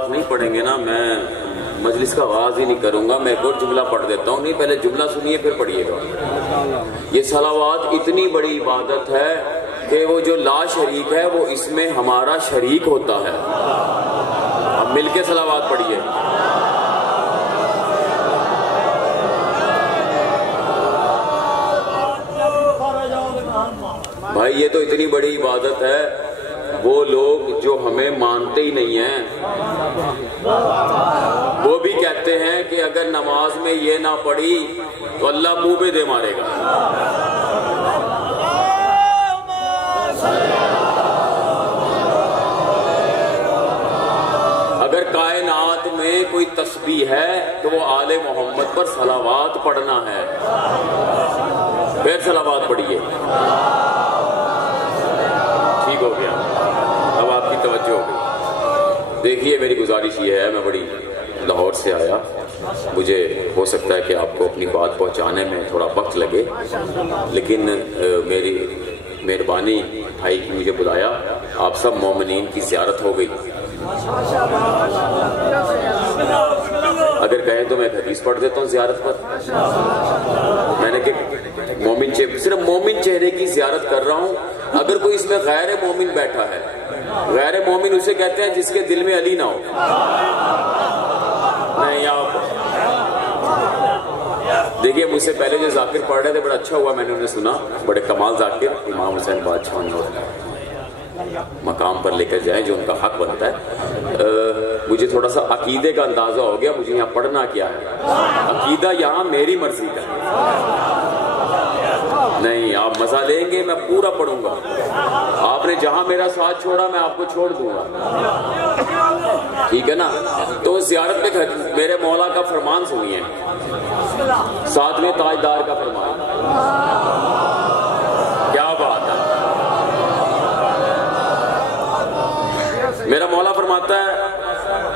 صلوات نہیں پڑھیں گے نا میں مجلس کا آغاز ہی نہیں کروں گا. میں ایک اور جملہ پڑھ دیتا ہوں. نہیں پہلے جملہ سنیے پھر پڑھیے گا. یہ صلوات اتنی بڑی عبادت ہے کہ وہ جو لا شریک ہے وہ اس میں ہمارا شریک ہوتا ہے. اب مل کے صلوات پڑھیے. بھائی یہ تو اتنی بڑی عبادت ہے. وہ لوگ جو ہمیں مانتے ہی نہیں ہیں وہ بھی کہتے ہیں کہ اگر نماز میں یہ نہ پڑھی تو اللہ منہ پہ دے مارے گا. اگر کائنات میں کوئی تسبیح ہے تو وہ آل محمد پر صلوات پڑھنا ہے. پھر صلوات پڑھیے. ٹھیک ہو گیا. اب آپ کی توجہ ہو گئی. دیکھیے میری گزارش یہ ہے, میں بڑی لاہور سے آیا, مجھے ہو سکتا ہے کہ آپ کو اپنی بات پہنچانے میں تھوڑا وقت لگے, لیکن میری مہربانی بھائی کی مجھے بلایا. آپ سب مومنین کی زیارت ہو گئی. اگر کہیں تو میں ایک حدیث پڑھ دیتا ہوں زیارت پر. میں نے کہ مومن صرف مومن چہرے کی زیارت کر رہا ہوں. اگر کوئی اس میں غیر مومن بیٹھا ہے, غیر مومن اسے کہتے ہیں جس کے دل میں علی نہ ہو. نہیں آپ دیکھیے, مجھ سے پہلے جو ذاکر پڑھ رہے تھے بڑا اچھا ہوا, میں نے انہیں سنا. بڑے کمال ذاکر, امام حسین بادشاہ مقام پر لے کر جائیں جو ان کا حق بنتا ہے. مجھے تھوڑا سا عقیدے کا اندازہ ہو گیا مجھے یہاں پڑھنا کیا ہے. عقیدہ یہاں میری مرضی کا نہیں. آپ مزہ لیں گے, میں پورا پڑھوں گا. آپ نے جہاں میرا ساتھ چھوڑا میں آپ کو چھوڑ دوں گا. ٹھیک ہے نا. تو زیارت میں میرے مولا کا فرمان سنیے, ساتھ میں تاجدار کا فرمان. کیا بات ہے. میرا مولا فرماتا ہے,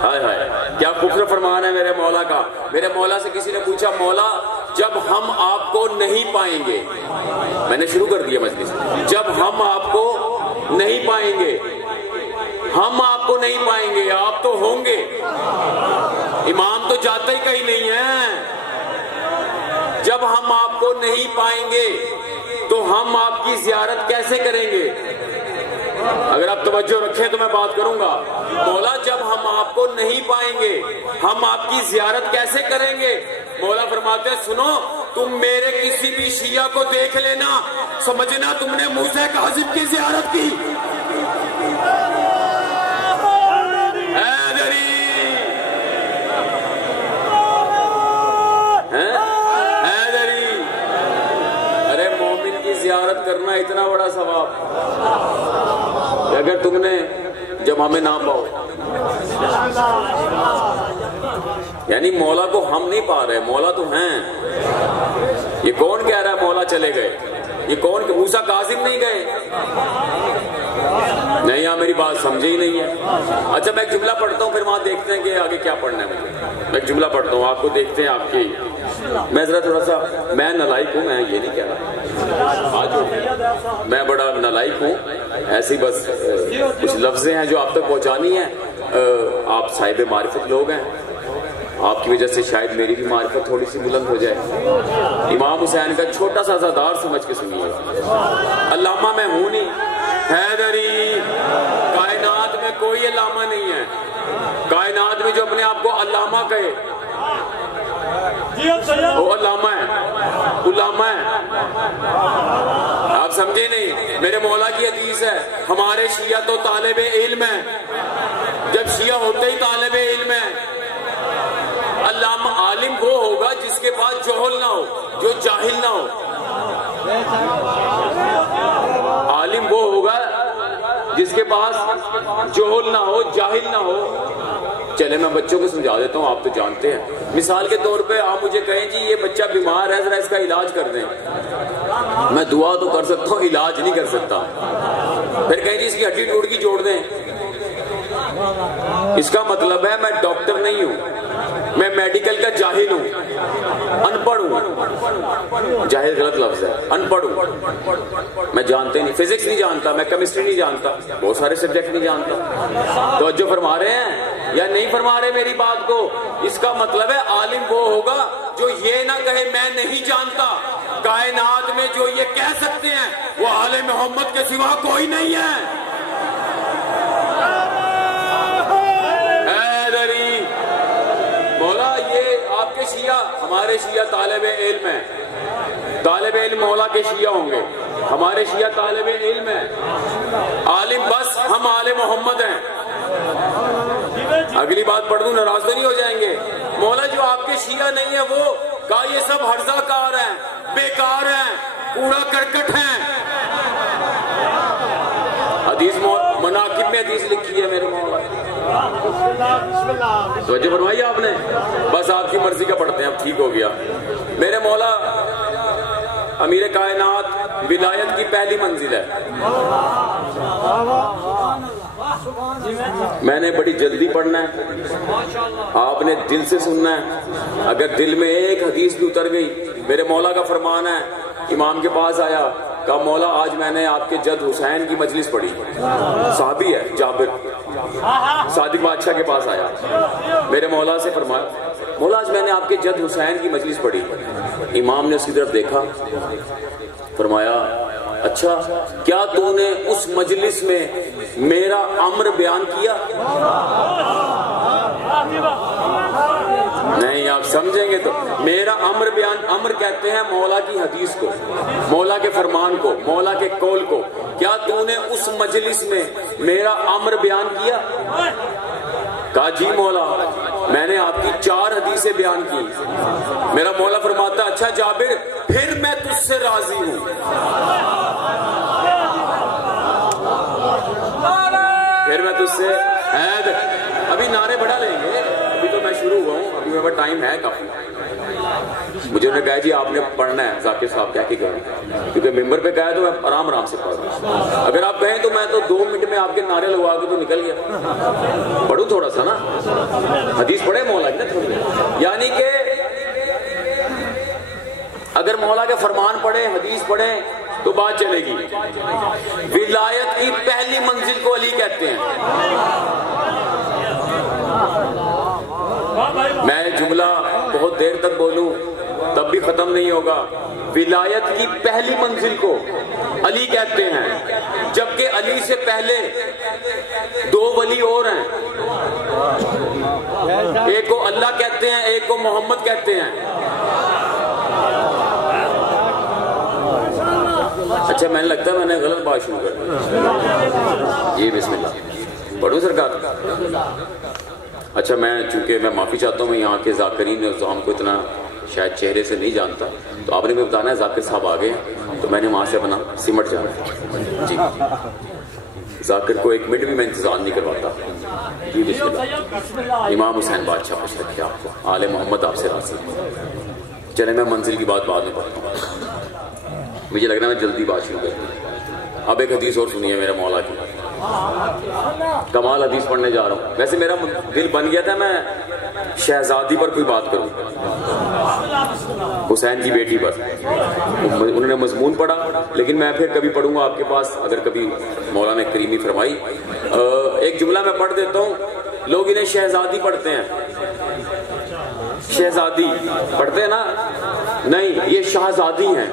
ہائے ہائے کیا خوبصورت فرمان ہے میرے مولا کا. میرے مولا سے کسی نے پوچھا, مولا جب ہم آپ کو نہیں پائیں گے, میں نے شروع کر دیا مجلس, جب ہم آپ کو نہیں پائیں گے, ہم آپ کو نہیں پائیں گے, آپ تو ہوں گے, امام تو جاتا ہی کہیں نہیں ہے. جب ہم آپ کو نہیں پائیں گے تو ہم آپ کی زیارت کیسے کریں گے. اگر آپ توجہ رکھیں تو میں بات کروں گا. مولا جب ہم آپ کو نہیں پائیں گے ہم آپ کی زیارت کیسے کریں گے. مولا فرماتے ہیں سنو, تم میرے کسی بھی شیعہ کو دیکھ لینا, سمجھنا تم نے موسیٰ کاظم کی زیارت کی. حیدری حیدری. ارے مومن کی زیارت کرنا اتنا بڑا ثواب اگر تم نے جب ہمیں نہ پاؤ. یعنی مولا کو ہم نہیں پا رہے, مولا تو ہیں. یہ کون کہہ رہا ہے مولا چلے گئے؟ یہ کون, موسیٰ کاظم نہیں گئے؟ نہیں, آپ میری بات سمجھے ہی نہیں ہے. اچھا میں ایک جملہ پڑھتا ہوں پھر وہاں دیکھتے ہیں کہ آگے کیا پڑھنا ہے مجھے. میں ایک جملہ پڑھتا ہوں, آپ کو دیکھتے ہیں آپ کی. میں ذرا تھوڑا سا, میں نالائق ہوں, میں یہ نہیں کہہ رہا آج میں بڑا نالائق ہوں, ایسی بس کچھ لفظیں ہیں جو آپ تک پہنچانی ہیں. آپ صاحب معرفت لوگ ہیں, آپ کی وجہ سے شاید میری بھی معرفت تھوڑی سی بلند ہو جائے. امام حسین کا چھوٹا سا زادار سمجھ کے سنیے. علامہ میں ہوں نہیں, حیدری. کائنات میں کوئی علامہ نہیں ہے. کائنات میں جو اپنے آپ کو علامہ کہے وہ علامہ ہے, علامہ ہے. آپ سمجھے نہیں. میرے مولا کی حدیث ہے, ہمارے شیعہ تو طالب علم ہیں. جب شیعہ ہوتے ہی طالب علم ہیں. علامہ عالم وہ ہوگا جس کے پاس جوہل نہ ہو, جو جاہل نہ ہو. عالم وہ ہوگا جس کے پاس جوہل نہ ہو, جاہل نہ ہو. چلے میں بچوں کو سمجھا دیتا ہوں, آپ تو جانتے ہیں. مثال کے طور پہ آپ مجھے کہیں جی یہ بچہ بیمار ہے, ذرا اس کا علاج کر دیں. میں دعا تو کر سکتا ہوں, علاج نہیں کر سکتا. پھر کہیں جی اس کی ہڈی ٹوٹ گئی جوڑ دیں. اس کا مطلب ہے میں ڈاکٹر نہیں ہوں, میں میڈیکل کا جاہل ہوں, ان پڑھ ہوں. جاہل غلط لفظ ہے, ان پڑھ ہوں. میں جانتے نہیں, فزکس نہیں جانتا, میں کیمسٹری نہیں جانتا, بہت سارے سبجیکٹ نہیں جانتا. توجہ فرما رہے ہیں. یا نہیں فرما رہے میری بات کو؟ اس کا مطلب ہے عالم وہ ہوگا جو یہ نہ کہے میں نہیں جانتا. کائنات میں جو یہ کہہ سکتے ہیں وہ آل محمد کے سوا کوئی نہیں ہے. حیدری مولا یہ آپ کے شیعہ، ہمارے شیعہ طالب علم ہیں. طالب علم مولا کے شیعہ ہوں گے، ہمارے شیعہ طالب علم ہیں. عالم بس ہم آل محمد ہیں. اگلی بات پڑھ دوں، ناراض تو نہیں ہو جائیں گے؟ مولا جو آپ کے شیعہ نہیں ہیں وہ کہا یہ سب ہرزہ کار ہیں، بیکار ہیں، کوڑا کرکٹ ہیں. حدیث مناقب میں حدیث لکھی ہے میرے مولا. توجہ فرمائی آپ نے؟ بس آپ کی مرضی کا پڑھتے ہیں، اب ٹھیک ہو گیا. میرے مولا امیر کائنات ولایت کی پہلی منزل ہے. میں نے بڑی جلدی پڑھنا ہے، آپ نے دل سے سننا ہے. اگر دل میں ایک حدیث بھی اتر گئی، میرے مولا کا فرمان ہے، امام کے پاس آیا، کہا مولا آج میں نے آپ کے جد حسین کی مجلس پڑھی. صحابی ہے جابر، صادق بادشاہ کے پاس آیا، میرے مولا سے فرمایا مولا آج میں نے آپ کے جد حسین کی مجلس پڑھی. امام نے اس کی طرف دیکھا، فرمایا اچھا کیا تو نے اس مجلس میں میرا امر بیان کیا؟ نہیں، آپ سمجھیں گے تو میرا امر بیان، امر کہتے ہیں مولا کی حدیث کو، مولا کے فرمان کو، مولا کے قول کو. کیا تو نے اس مجلس میں میرا امر بیان کیا؟ کہا جی مولا میں نے آپ کی 4 حدیثیں بیان کی. میرا مولا فرماتا اچھا جابر پھر میں تجھ سے راضی ہوں. پھر میں تجھ سے ابھی نعرے بڑھا لیں گے، ابھی تو میں شروع ہوا ہوں، ابھی میرے ٹائم ہے کافی. مجھے انہوں نے کہا جی آپ نے پڑھنا ہے، ذاکر صاحب کہہ کے گئے، کیونکہ ممبر پہ کہا تو میں آرام آرام سے پڑھ رہا ہوں. اگر آپ کہیں تو میں تو 2 منٹ میں آپ کے نعرے لگوا کے تو نکل گیا. پڑھوں تھوڑا سا نا، حدیث پڑھے مولا کی نا تھوڑی. یعنی کہ اگر مولا کے فرمان پڑھیں، حدیث پڑھیں تو بات چلے گی. ولایت کی پہلی منزل کو علی کہتے ہیں. میں جملہ بہت دیر تک بولوں تب بھی ختم نہیں ہوگا. ولایت کی پہلی منزل کو علی کہتے ہیں، جبکہ علی سے پہلے 2 ولی اور ہیں. ایک کو اللہ کہتے ہیں، ایک کو محمد کہتے ہیں. اچھا میں نے لگتا ہے میں نے غلط بات شروع کر دی. یہ بسم اللہ پڑھوں سرکار. اچھا میں چونکہ میں معافی چاہتا ہوں، میں یہاں کے ذاکرین ہم کو اتنا شاید چہرے سے نہیں جانتا، تو آپ نے مجھے بتانا ہے ذاکر صاحب آگے تو میں نے وہاں سے اپنا سمٹ جانا ہے. جی ذاکر کو 1 منٹ بھی میں انتظار نہیں کرواتا. جی بسم اللہ. امام حسین بادشاہ خوش رکھے آپ کو، آل محمد آپ سے راضی. چلے میں منزل کی بات بعد میں پڑھتا ہوں، مجھے لگ رہا ہے میں جلدی بات شروع کرتا ہوں. اب ایک حدیث اور سنیے میرے مولا کی. کمال حدیث پڑھنے جا رہا ہوں. ویسے میرا دل بن گیا تھا میں شہزادی پر کوئی بات کروں، حسین کی بیٹی پر. انہوں نے مضمون پڑھا، لیکن میں پھر کبھی پڑھوں گا آپ کے پاس اگر کبھی مولا نے کریمی فرمائی. ایک جملہ میں پڑھ دیتا ہوں. لوگ انہیں شہزادی پڑھتے ہیں، شہزادی پڑھتے ہیں نا، نہیں یہ شہزادی ہیں.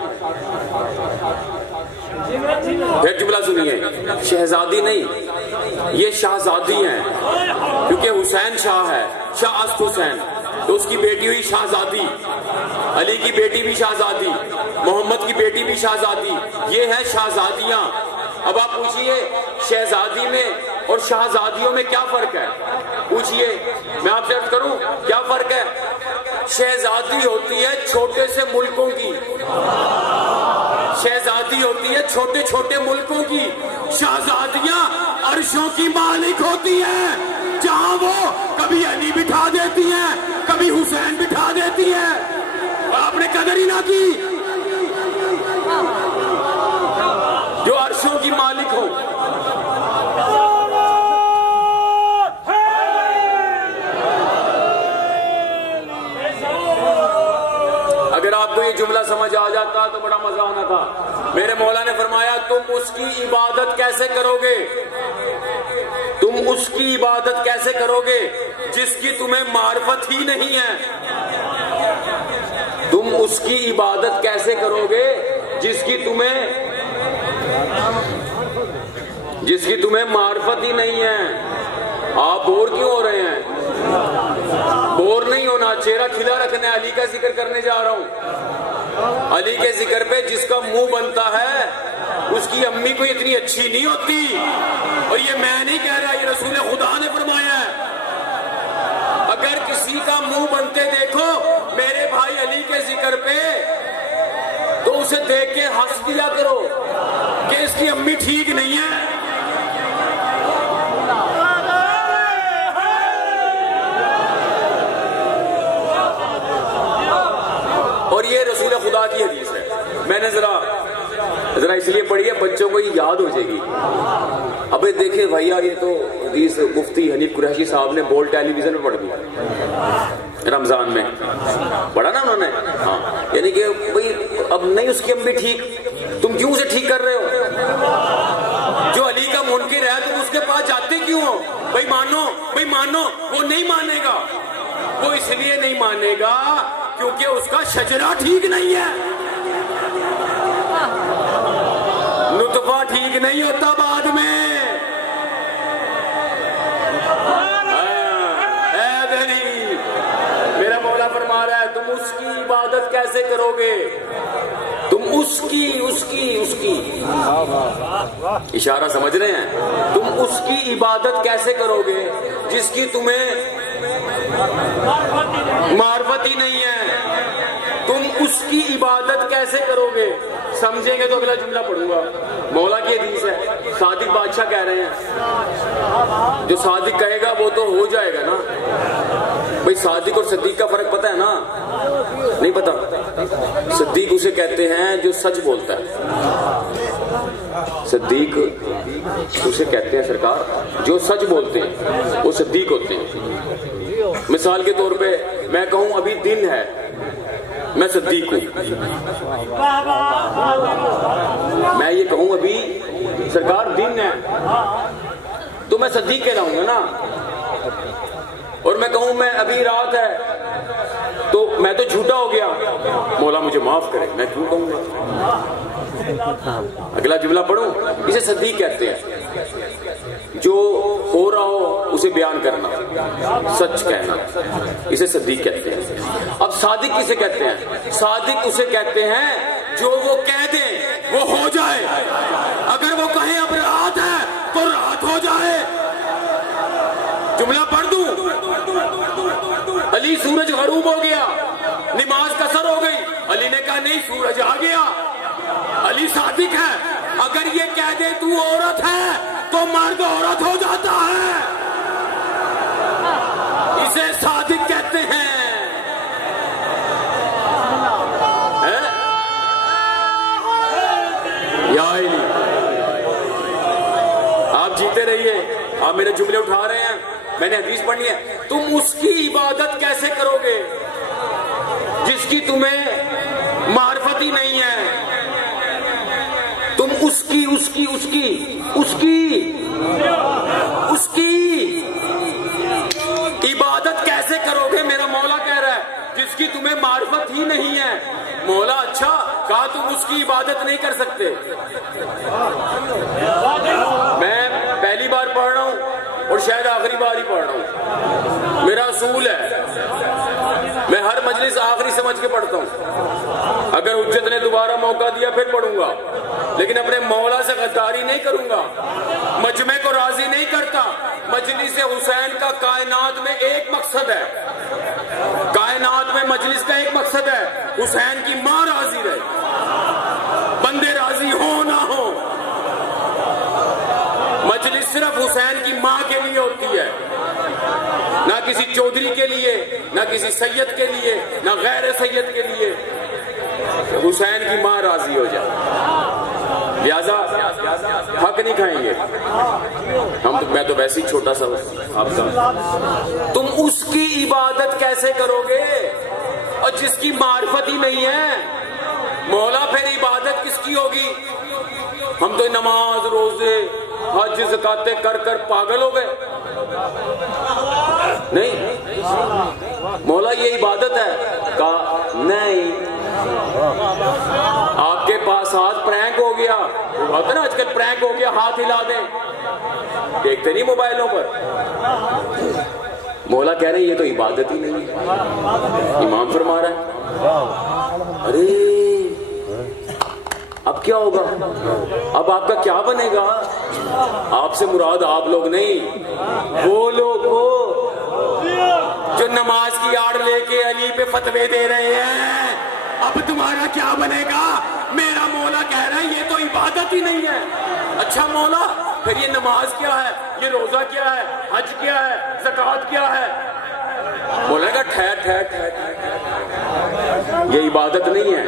پھر جملہ سنیے، شہزادی نہیں یہ شہزادی ہیں، کیونکہ حسین شاہ ہے، شاہ است حسین، تو اس کی بیٹی ہوئی شہزادی، علی کی بیٹی بھی شہزادی، محمد کی بیٹی بھی شہزادی. یہ ہے شہزادیاں. اب آپ پوچھئے شہزادی میں اور شہزادیوں میں کیا فرق ہے؟ پوچھئے، میں آپ سے عرض کروں کیا فرق ہے؟ شہزادی ہوتی ہے چھوٹے سے ملکوں کی، شہزادی ہوتی ہے چھوٹے چھوٹے ملکوں کی. شہزادیاں عرشوں کی مالک ہوتی ہیں، جہاں وہ کبھی علی بٹھا دیتی ہیں، کبھی حسین بٹھا دیتی ہیں، اور آپ نے قدر ہی نہ کی. جو عرشوں کی مالک ہو. اگر آپ کو یہ جملہ سمجھ آ جاتا تو بڑا مزہ آنا تھا. میرے مولا نے فرمایا تم اس کی عبادت کیسے کرو گے؟ تم اس کی عبادت کیسے کرو گے جس کی تمہیں معرفت ہی نہیں ہے. تم اس کی عبادت کیسے کرو گے جس کی تمہیں معرفت ہی نہیں ہے. آپ بور کیوں ہو رہے ہیں؟ بور نہیں ہونا، چہرہ کھلا رکھنا ہے. علی کا ذکر کرنے جا رہا ہوں. علی کے ذکر پہ جس کا منہ بنتا ہے اس کی امی کوئی اتنی اچھی نہیں ہوتی. اور یہ میں نہیں کہہ رہا، یہ رسول خدا نے فرمایا ہے. اگر کسی کا منہ بنتے دیکھو میرے بھائی علی کے ذکر پہ تو اسے دیکھ کے ہنس دیا کرو کہ اس کی امی ٹھیک نہیں ہے. اور یہ رسول خدا کی حدیث ہے. میں نے ذرا اس لیے پڑھی ہے بچوں کو یہ یاد ہو جائے گی. ابھی دیکھیں بھائیا، یہ تو حدیث مفتی حنیف قریشی صاحب نے بول ٹیلی ویژن میں پڑھ دیا رمضان میں، پڑھا نا انہوں نے. ہاں، یعنی کہ بھائی اب نہیں اس کی امی ٹھیک، تم کیوں اسے ٹھیک کر رہے ہو؟ جو علی کا منکر ہے تم اس کے پاس جاتے کیوں ہو؟ بھائی مانو. وہ نہیں مانے گا. وہ اس لیے نہیں مانے گا کیونکہ اس کا شجرہ ٹھیک نہیں ہے. نطفہ ٹھیک نہیں ہوتا بعد میں. میرا مولا فرما رہا ہے تم اس کی عبادت کیسے کرو گے؟ تم اس کی اشارہ سمجھ رہے ہیں؟ تم اس کی عبادت کیسے کرو گے جس کی تمہیں معرفت ہی نہیں ہے. تم اس کی عبادت کیسے کرو گے؟ سمجھیں گے تو اگلا جملہ پڑھوں گا. مولا کی حدیث ہے، صادق بادشاہ کہہ رہے ہیں. جو صادق کہے گا وہ تو ہو جائے گا نا. بھئی صادق اور صدیق کا فرق پتہ ہے نا؟ نہیں پتا. صدیق اسے کہتے ہیں جو سچ بولتا ہے. صدیق اسے کہتے ہیں سرکار جو سچ بولتے ہیں وہ صدیق ہوتے ہیں. مثال کے طور پہ میں کہوں ابھی دن ہے، میں صدیق ہوں. میں یہ کہوں ابھی سرکار دن ہے تو میں صدیق کہلاؤں گا نا. اور میں کہوں میں ابھی رات ہے تو میں تو جھوٹا ہو گیا، مولا مجھے معاف کرے، میں کیوں کہوں گا؟ اگلا جملہ پڑھوں. اسے صدیق کہتے ہیں. جو ہو رہا ہو اسے بیان کرنا، سچ کہنا، اسے صدیق کہتے ہیں. اب صادق کسے کہتے ہیں؟ صادق اسے کہتے ہیں جو وہ کہہ دیں وہ ہو جائے. اگر وہ کہیں اب رات ہے تو رات ہو جائے. جملہ پڑھ دوں. علی سورج غروب ہو گیا، نماز قصر ہو گئی. علی نے کہا نہیں سورج آ گیا. علی صادق ہے. اگر یہ کہہ دے تو عورت ہے تو مرد عورت ہو جاتا ہے. اسے صادق کہتے ہیں. یا علی آپ جیتے رہیے. آپ میرے جملے اٹھا رہے ہیں، میں نے حدیث پڑھنی ہے. تم اس کی عبادت کیسے کرو گے جس کی تمہیں معرفت ہی نہیں ہے؟ تم اس کی عبادت کیسے کرو گے؟ میرا مولا کہہ رہا ہے جس کی تمہیں معرفت ہی نہیں ہے. مولا اچھا کہا تم اس کی عبادت نہیں کر سکتے. میں پہلی بار پڑھ رہا ہوں اور شاید آخری بار ہی پڑھ رہا ہوں. میرا اصول ہے میں ہر مجلس آخری سمجھ کے پڑھتا ہوں. اگر حجت نے دوبارہ موقع دیا پھر پڑھوں گا، لیکن اپنے مولا سے غداری نہیں کروں گا. مجمع کو راضی نہیں کرتا. مجلس حسین کا کائنات میں ایک مقصد ہے. کائنات میں مجلس کا ایک مقصد ہے، حسین کی ماں راضی رہے. بندے راضی ہو نہ ہو، مجلس صرف حسین کی ماں کے لیے ہوتی ہے، نہ کسی چودھری کے لیے، نہ کسی سید کے لیے، نہ غیر سید کے لیے. حسین کی ماں راضی ہو جائے. لہذا حق نہیں کھائیں گے ہم. میں تو ویسے ہی چھوٹا سا آپ کا. تم اس کی عبادت کیسے کرو گے اور جس کی معرفت ہی نہیں ہے؟ مولا پھر عبادت کس کی ہوگی؟ ہم تو نماز روزے حج زکاتیں کر کر پاگل ہو گئے. نہیں مولا یہ عبادت ہے؟ کہا نہیں. آپ کے پاس ہاتھ پرینک ہو گیا، ہوتا نا آج کل پرینک ہو گیا، ہاتھ ہلا دیں، دیکھتے نہیں موبائلوں پر. مولا کہہ رہے ہیں یہ تو عبادت ہی نہیں ہے. امام فرما رہا ہے ارے اب کیا ہوگا، اب آپ کا کیا بنے گا؟ آپ سے مراد آپ لوگ نہیں، وہ لوگ ہو جو نماز کی آڑ لے کے علی پہ فتوے دے رہے ہیں. اب تمہارا کیا بنے گا؟ میرا مولا کہہ رہا ہے یہ تو عبادت ہی نہیں ہے. اچھا مولا پھر یہ نماز کیا ہے، یہ روزہ کیا ہے، حج کیا ہے، زکوٰۃ کیا ہے؟ مولا کہا ٹھہر ٹھہر ٹھہر ٹھہر، یہ عبادت نہیں ہے.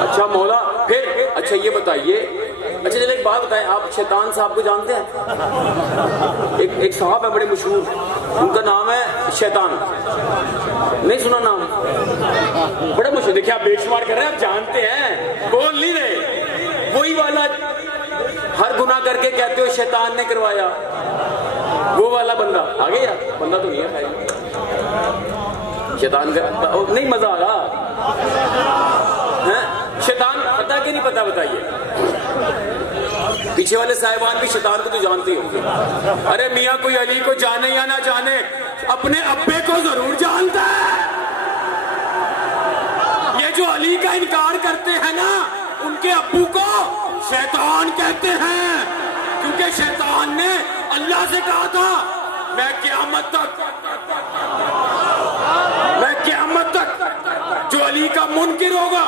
اچھا مولا پھر اچھا یہ بتائیے، اچھا چلے ایک بات بتائیں، آپ شیطان صاحب کو جانتے ہیں؟ ایک صاحب ہے بڑے مشہور، ان کا نام ہے شیطان. نہیں سنا نام؟ بڑے مشہور. دیکھیں آپ بے شمار کر رہے ہیں، آپ جانتے ہیں، بول نہیں رہے. وہی والا ہر گناہ کر کے کہتے ہو شیطان نے کروایا، وہ والا بندہ آ گیا. بندہ تو نہیں ہے بھائی، شیطان کا نہیں مزہ آ رہا. شیطان پتا کہ نہیں پتا بتائیے؟ پیچھے والے صاحبان بھی شیطان کو تو جانتے ہی ہوں گے. ارے میاں کوئی علی کو جانے یا نہ جانے، اپنے ابے کو ضرور جانتا ہے. یہ جو علی کا انکار کرتے ہیں نا، ان کے ابو کو شیطان کہتے ہیں، کیونکہ شیطان نے اللہ سے کہا تھا میں قیامت تک جو علی کا منکر ہوگا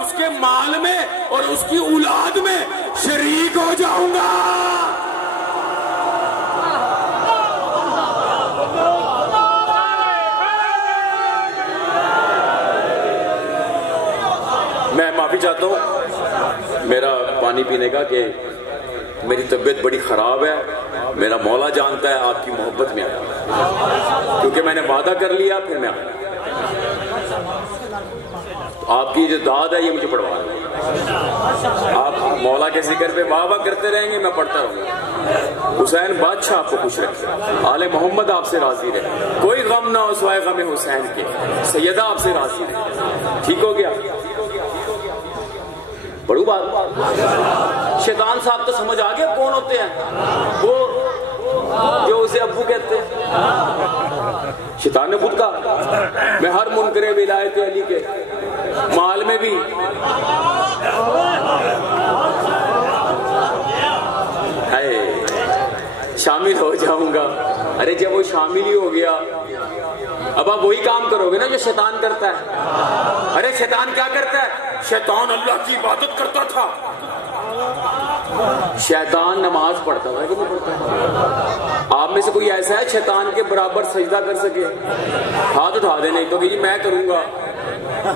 اس کے مال میں اور اس کی اولاد میں شریک ہو جاؤں گا. میں معافی چاہتا ہوں میرا پانی پینے کا کہ میری طبیعت بڑی خراب ہے. میرا مولا جانتا ہے آپ کی محبت میں آیا، کیونکہ میں نے وعدہ کر لیا پھر میں آیا. آپ کی جو داد ہے یہ مجھے پڑھوا رہی ہے. آپ مولا کے ذکر پہ واہ واہ کرتے رہیں گے، میں پڑھتا رہوں گا. حسین بادشاہ آپ کو خوش رکھے، آل محمد آپ سے راضی رہے، کوئی غم نہ ہو سوائے غم حسین کے، سیدہ آپ سے راضی رہے. ٹھیک ہو گیا؟ بڑی بات. شیطان صاحب تو سمجھ آ گیا کون ہوتے ہیں، وہ جو اسے ابو کہتے ہیں. شیطان نے خود کہا میں ہر منکر ولایت علی کے مال میں بھی شامل ہو جاؤں گا. ارے جب وہ شامل ہی ہو گیا اب آپ وہی کام کرو گے نا جو شیطان کرتا ہے. ارے شیطان کیا کرتا ہے؟ شیطان اللہ کی عبادت کرتا تھا، شیطان نماز پڑھتا تھا کہ نہیں پڑھتا؟ آپ میں سے کوئی ایسا ہے شیطان کے برابر سجدہ کر سکے؟ ہاتھ اٹھا دے. نہیں تو کہ جی میں کروں گا.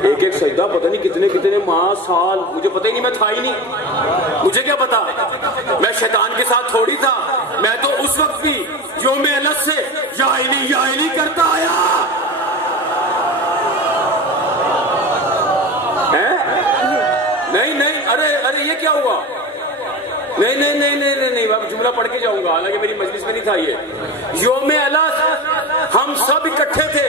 ایک ایک سجدہ پتہ نہیں کتنے کتنے ماہ سال، مجھے پتہ ہی نہیں، میں تھا ہی نہیں، مجھے کیا پتا، میں شیطان کے ساتھ تھوڑی تھا. میں تو اس وقت بھی یوم الگ سے یا علی کرتا آیا. نہیں ارے یہ کیا ہوا؟ نہیں میں جملہ پڑھ کے جاؤں گا، حالانکہ میری مجلس میں نہیں تھا. یہ یوم الگ ہم سب اکٹھے تھے،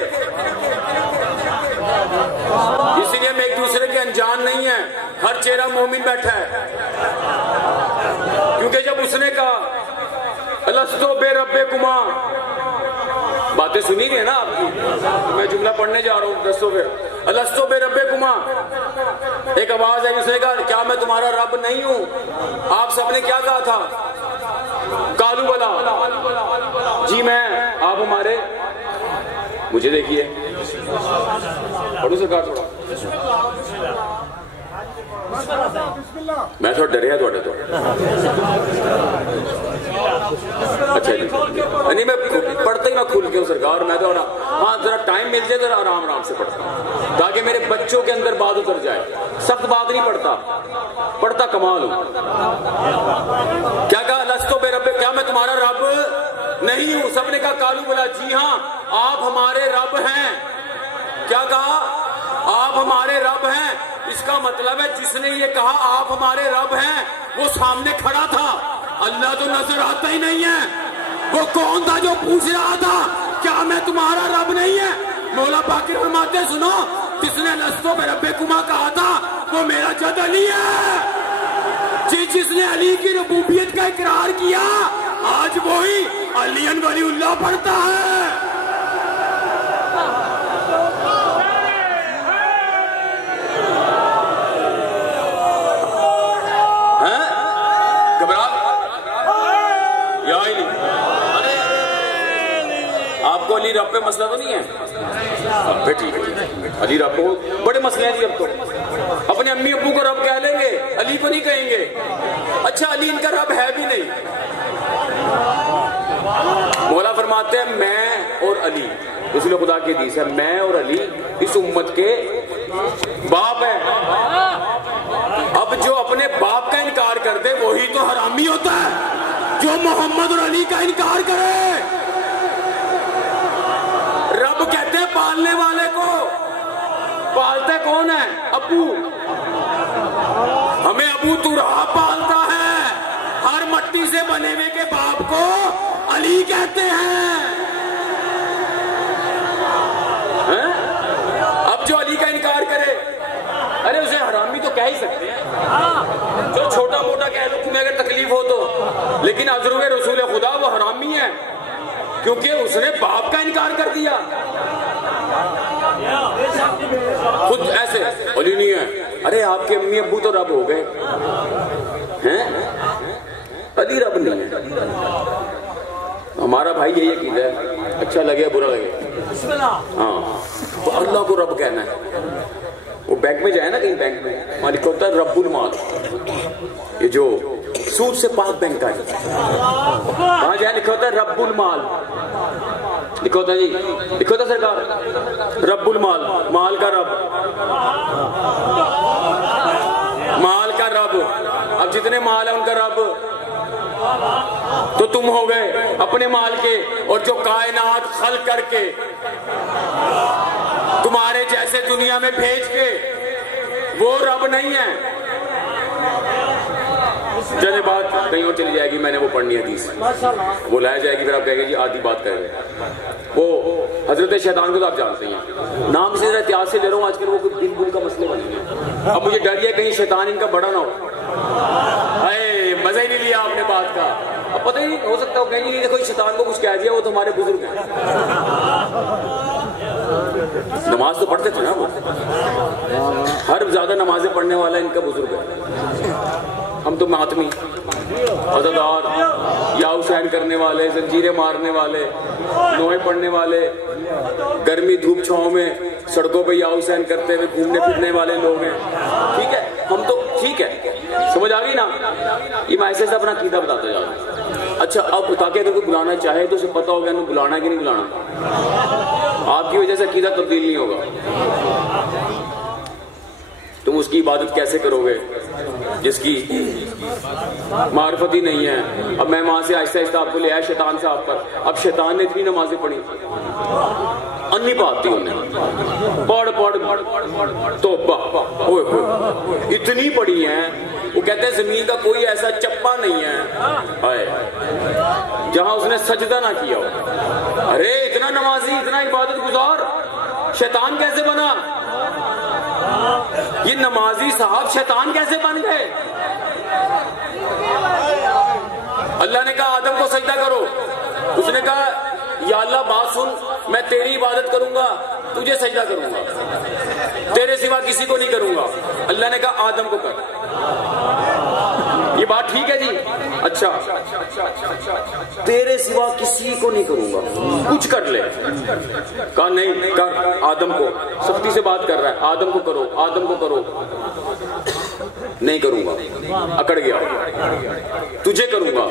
اس لیے میں ایک دوسرے کے انجان نہیں ہیں. ہر چہرہ مومن بیٹھا ہے، کیونکہ جب اس نے کہا الستو بے ربکما، باتیں سنی گئی نا آپ کی، میں جملہ پڑھنے جا رہا ہوں. دسو پھر الستو بے ربکما، ایک آواز ہے اس نے کہا کیا میں تمہارا رب نہیں ہوں؟ آپ سب نے کیا کہا تھا؟ کالو بلا، جی میں، آپ ہمارے. مجھے دیکھیے پڑھو سرکار تھوڑا، میں تھوڑا ڈریا تھوڑے تو. اچھا جی نہیں میں پڑھتا ہی میں کھل کے ہوں سرکار. میں تو ہاں ذرا ٹائم مل جائے ذرا آرام سے پڑھتا ہوں تاکہ میرے بچوں کے اندر بات اتر جائے. سخت بات نہیں پڑھتا کمال ہوں. کیا کہا؟ لستو بے رب، کیا میں تمہارا رب نہیں ہوں؟ سب نے کہا کالو بلا، جی ہاں آپ ہمارے رب ہیں. کیا کہا؟ آپ ہمارے رب ہیں. اس کا مطلب ہے جس نے یہ کہا آپ ہمارے رب ہیں وہ سامنے کھڑا تھا. اللہ تو نظر آتا ہی نہیں ہے. وہ کون تھا جو پوچھ رہا تھا کیا میں تمہارا رب نہیں ہے؟ مولا باقر فرماتے سنو، جس نے لستو پہ رب کما کہا تھا وہ میرا جد علی ہے. جس نے علی کی ربوبیت کا اقرار کیا آج وہی علی ولی اللہ پڑھتا ہے. آپ کو علی رب پہ مسئلہ تو نہیں ہے؟ علی رب کو بڑے مسئلے ہیں جی. اب تو اپنے امی ابو کو رب کہہ لیں گے، علی کو نہیں کہیں گے. اچھا علی ان کا رب ہے بھی نہیں. مولا فرماتے ہیں میں اور علی، رسول خدا کی حدیث ہے، میں اور علی اس امت کے باپ ہیں. اب جو اپنے باپ کا انکار کر دے وہی تو حرامی ہوتا ہے، جو محمد اور علی کا انکار کرے. رب کہتے ہیں پالنے والے کو، پالتے کون ہے؟ ابو. ہمیں ابو تراب پالتا ہے. ہر مٹی سے بنے ہوئے کے باپ کو علی کہتے ہیں. اب جو علی کا انکار کرے، ارے اسے حرامی تو کہہ ہی سکتے ہیں، جو چھوٹا موٹا کہہ لو تمہیں اگر تکلیف ہو تو، لیکن حضرت رسول خدا وہ حرامی ہے کیونکہ اس نے باپ کا انکار کر دیا. خود ایسے علی نہیں ہے، ارے آپ کے امی ابو تو رب ہو گئے ہیں، علی رب نہیں ہے. ہمارا بھائی یہی عقیدہ ہے، اچھا لگے برا لگے، ہاں تو اللہ کو رب کہنا ہے. وہ بینک میں جائے نا، کہیں بینک میں وہاں لکھا ہوتا ہے رب المال، یہ جو سود سے پاک بینک کا ہے، وہاں جائے لکھا ہوتا ہے رب المال، لکھا ہوتا ہے جی، لکھا ہوتا ہے سرکار رب المال، مال کا رب، مال کا رب. اب جتنے مال ہیں ان کا رب تو تم ہو گئے اپنے مال کے، اور جو کائنات خلق کر کے تمہارے جیسے دنیا میں بھیج کے وہ رب نہیں ہے. چلے بات کہیں اور چلی جائے گی، میں نے وہ پڑھنی حدیث وہ لایا جائے گی، پھر آپ کہیں گے جی آدھی بات کر رہے ہیں. وہ حضرت شیطان کو تو آپ جانتے ہیں، نام سے احتیاط سے لے رہا ہوں، آج کل وہ دل بل کا مسئلے بن گئے. اب مجھے ڈر ہے کہیں شیطان ان کا بڑا نہ ہو. مزہ ہی نہیں لیا آپ نے بات کا. اب پتہ ہی نہیں، ہو سکتا ہو کہیں نہیں کوئی شیطان کو کچھ کہہ دیا، وہ تو ہمارے بزرگ ہیں. نماز تو پڑھتے تھے نا وہ، ہر زیادہ نمازیں پڑھنے والا ان کا بزرگ ہے. ہم تو ماتمی عزادار، یا حسین کرنے والے، زنجیریں مارنے والے، نوحے پڑھنے والے، گرمی دھوپ چھاؤں میں سڑکوں پہ یا حسین کرتے ہوئے گھومنے پھرنے والے لوگ ہیں. ٹھیک ہے، ہم تو ٹھیک ہے، سمجھ آ گئی نا. یہ میں ایسے سے اپنا عقیدہ بتاتا جا رہا ہوں. اچھا اب تاکہ اگر کوئی بلانا چاہے تو اسے پتا ہوگا انہوں بلانا ہے کہ نہیں بلانا. آپ کی وجہ سے عقیدہ تبدیل نہیں ہوگا. تم اس کی عبادت کیسے کرو گے جس کی معرفت ہی نہیں ہے؟ اب میں وہاں سے آہستہ آہستہ آپ کو لے آیا شیطان صاحب پر. اب شیطان نے اتنی نمازیں پڑھی، انی پاتی انہیں پڑھ توبہ اتنی پڑھی ہیں. وہ کہتے ہیں زمین کا کوئی ایسا چپا نہیں ہے جہاں اس نے سجدہ نہ کیا ہو. ارے اتنا نمازی، اتنا عبادت گزار، شیطان کیسے بنا؟ یہ نمازی صاحب شیطان کیسے بن گئے؟ اللہ نے کہا آدم کو سجدہ کرو، اس نے کہا یا اللہ بات سن، میں تیری عبادت کروں گا، تجھے سجدہ کروں گا، تیرے سوا کسی کو نہیں کروں گا. اللہ نے کہا آدم کو کر. یہ بات ٹھیک ہے جی؟ اچھا تیرے سوا کسی کو نہیں کروں گا، کچھ کر لے. کہا نہیں کر، آدم کو سختی سے بات کر رہا ہے، آدم کو کرو، آدم کو کرو. نہیں کروں گا، اکڑ گیا. تجھے کروں گا.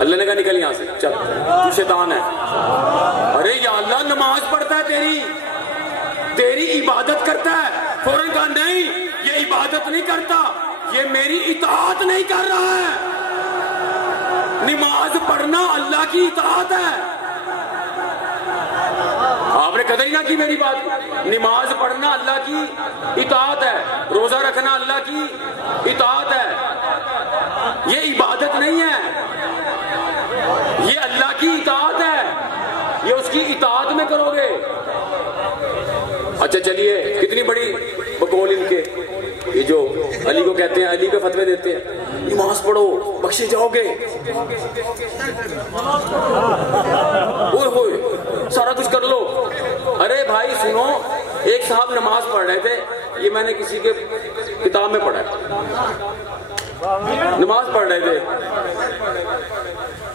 اللہ نے کہا نکل یہاں سے، چل تو شیطان ہے. ارے یا اللہ نماز پڑھتا ہے، تیری عبادت کرتا ہے. فوراً کہا نہیں یہ عبادت نہیں کرتا، یہ میری اطاعت نہیں کر رہا ہے. نماز پڑھنا اللہ کی اطاعت ہے. آپ نے قدر ہی نہ کی میری بات. نماز پڑھنا اللہ کی اطاعت ہے، روزہ رکھنا اللہ کی اطاعت ہے. یہ عبادت نہیں ہے، یہ اللہ کی اطاعت ہے، یہ اس کی اطاعت میں کرو گے. اچھا چلیے, کتنی بڑی بقول ان کے, یہ جو علی کو کہتے ہیں, علی کے فتوے دیتے ہیں, نماز پڑھو بخشے جاؤ گے, اوئے ہوئے سارا کچھ کر لو. ارے بھائی سنو, ایک صاحب نماز پڑھ رہے تھے, یہ میں نے کسی کے کتاب میں پڑھا ہے, نماز پڑھ رہے تھے,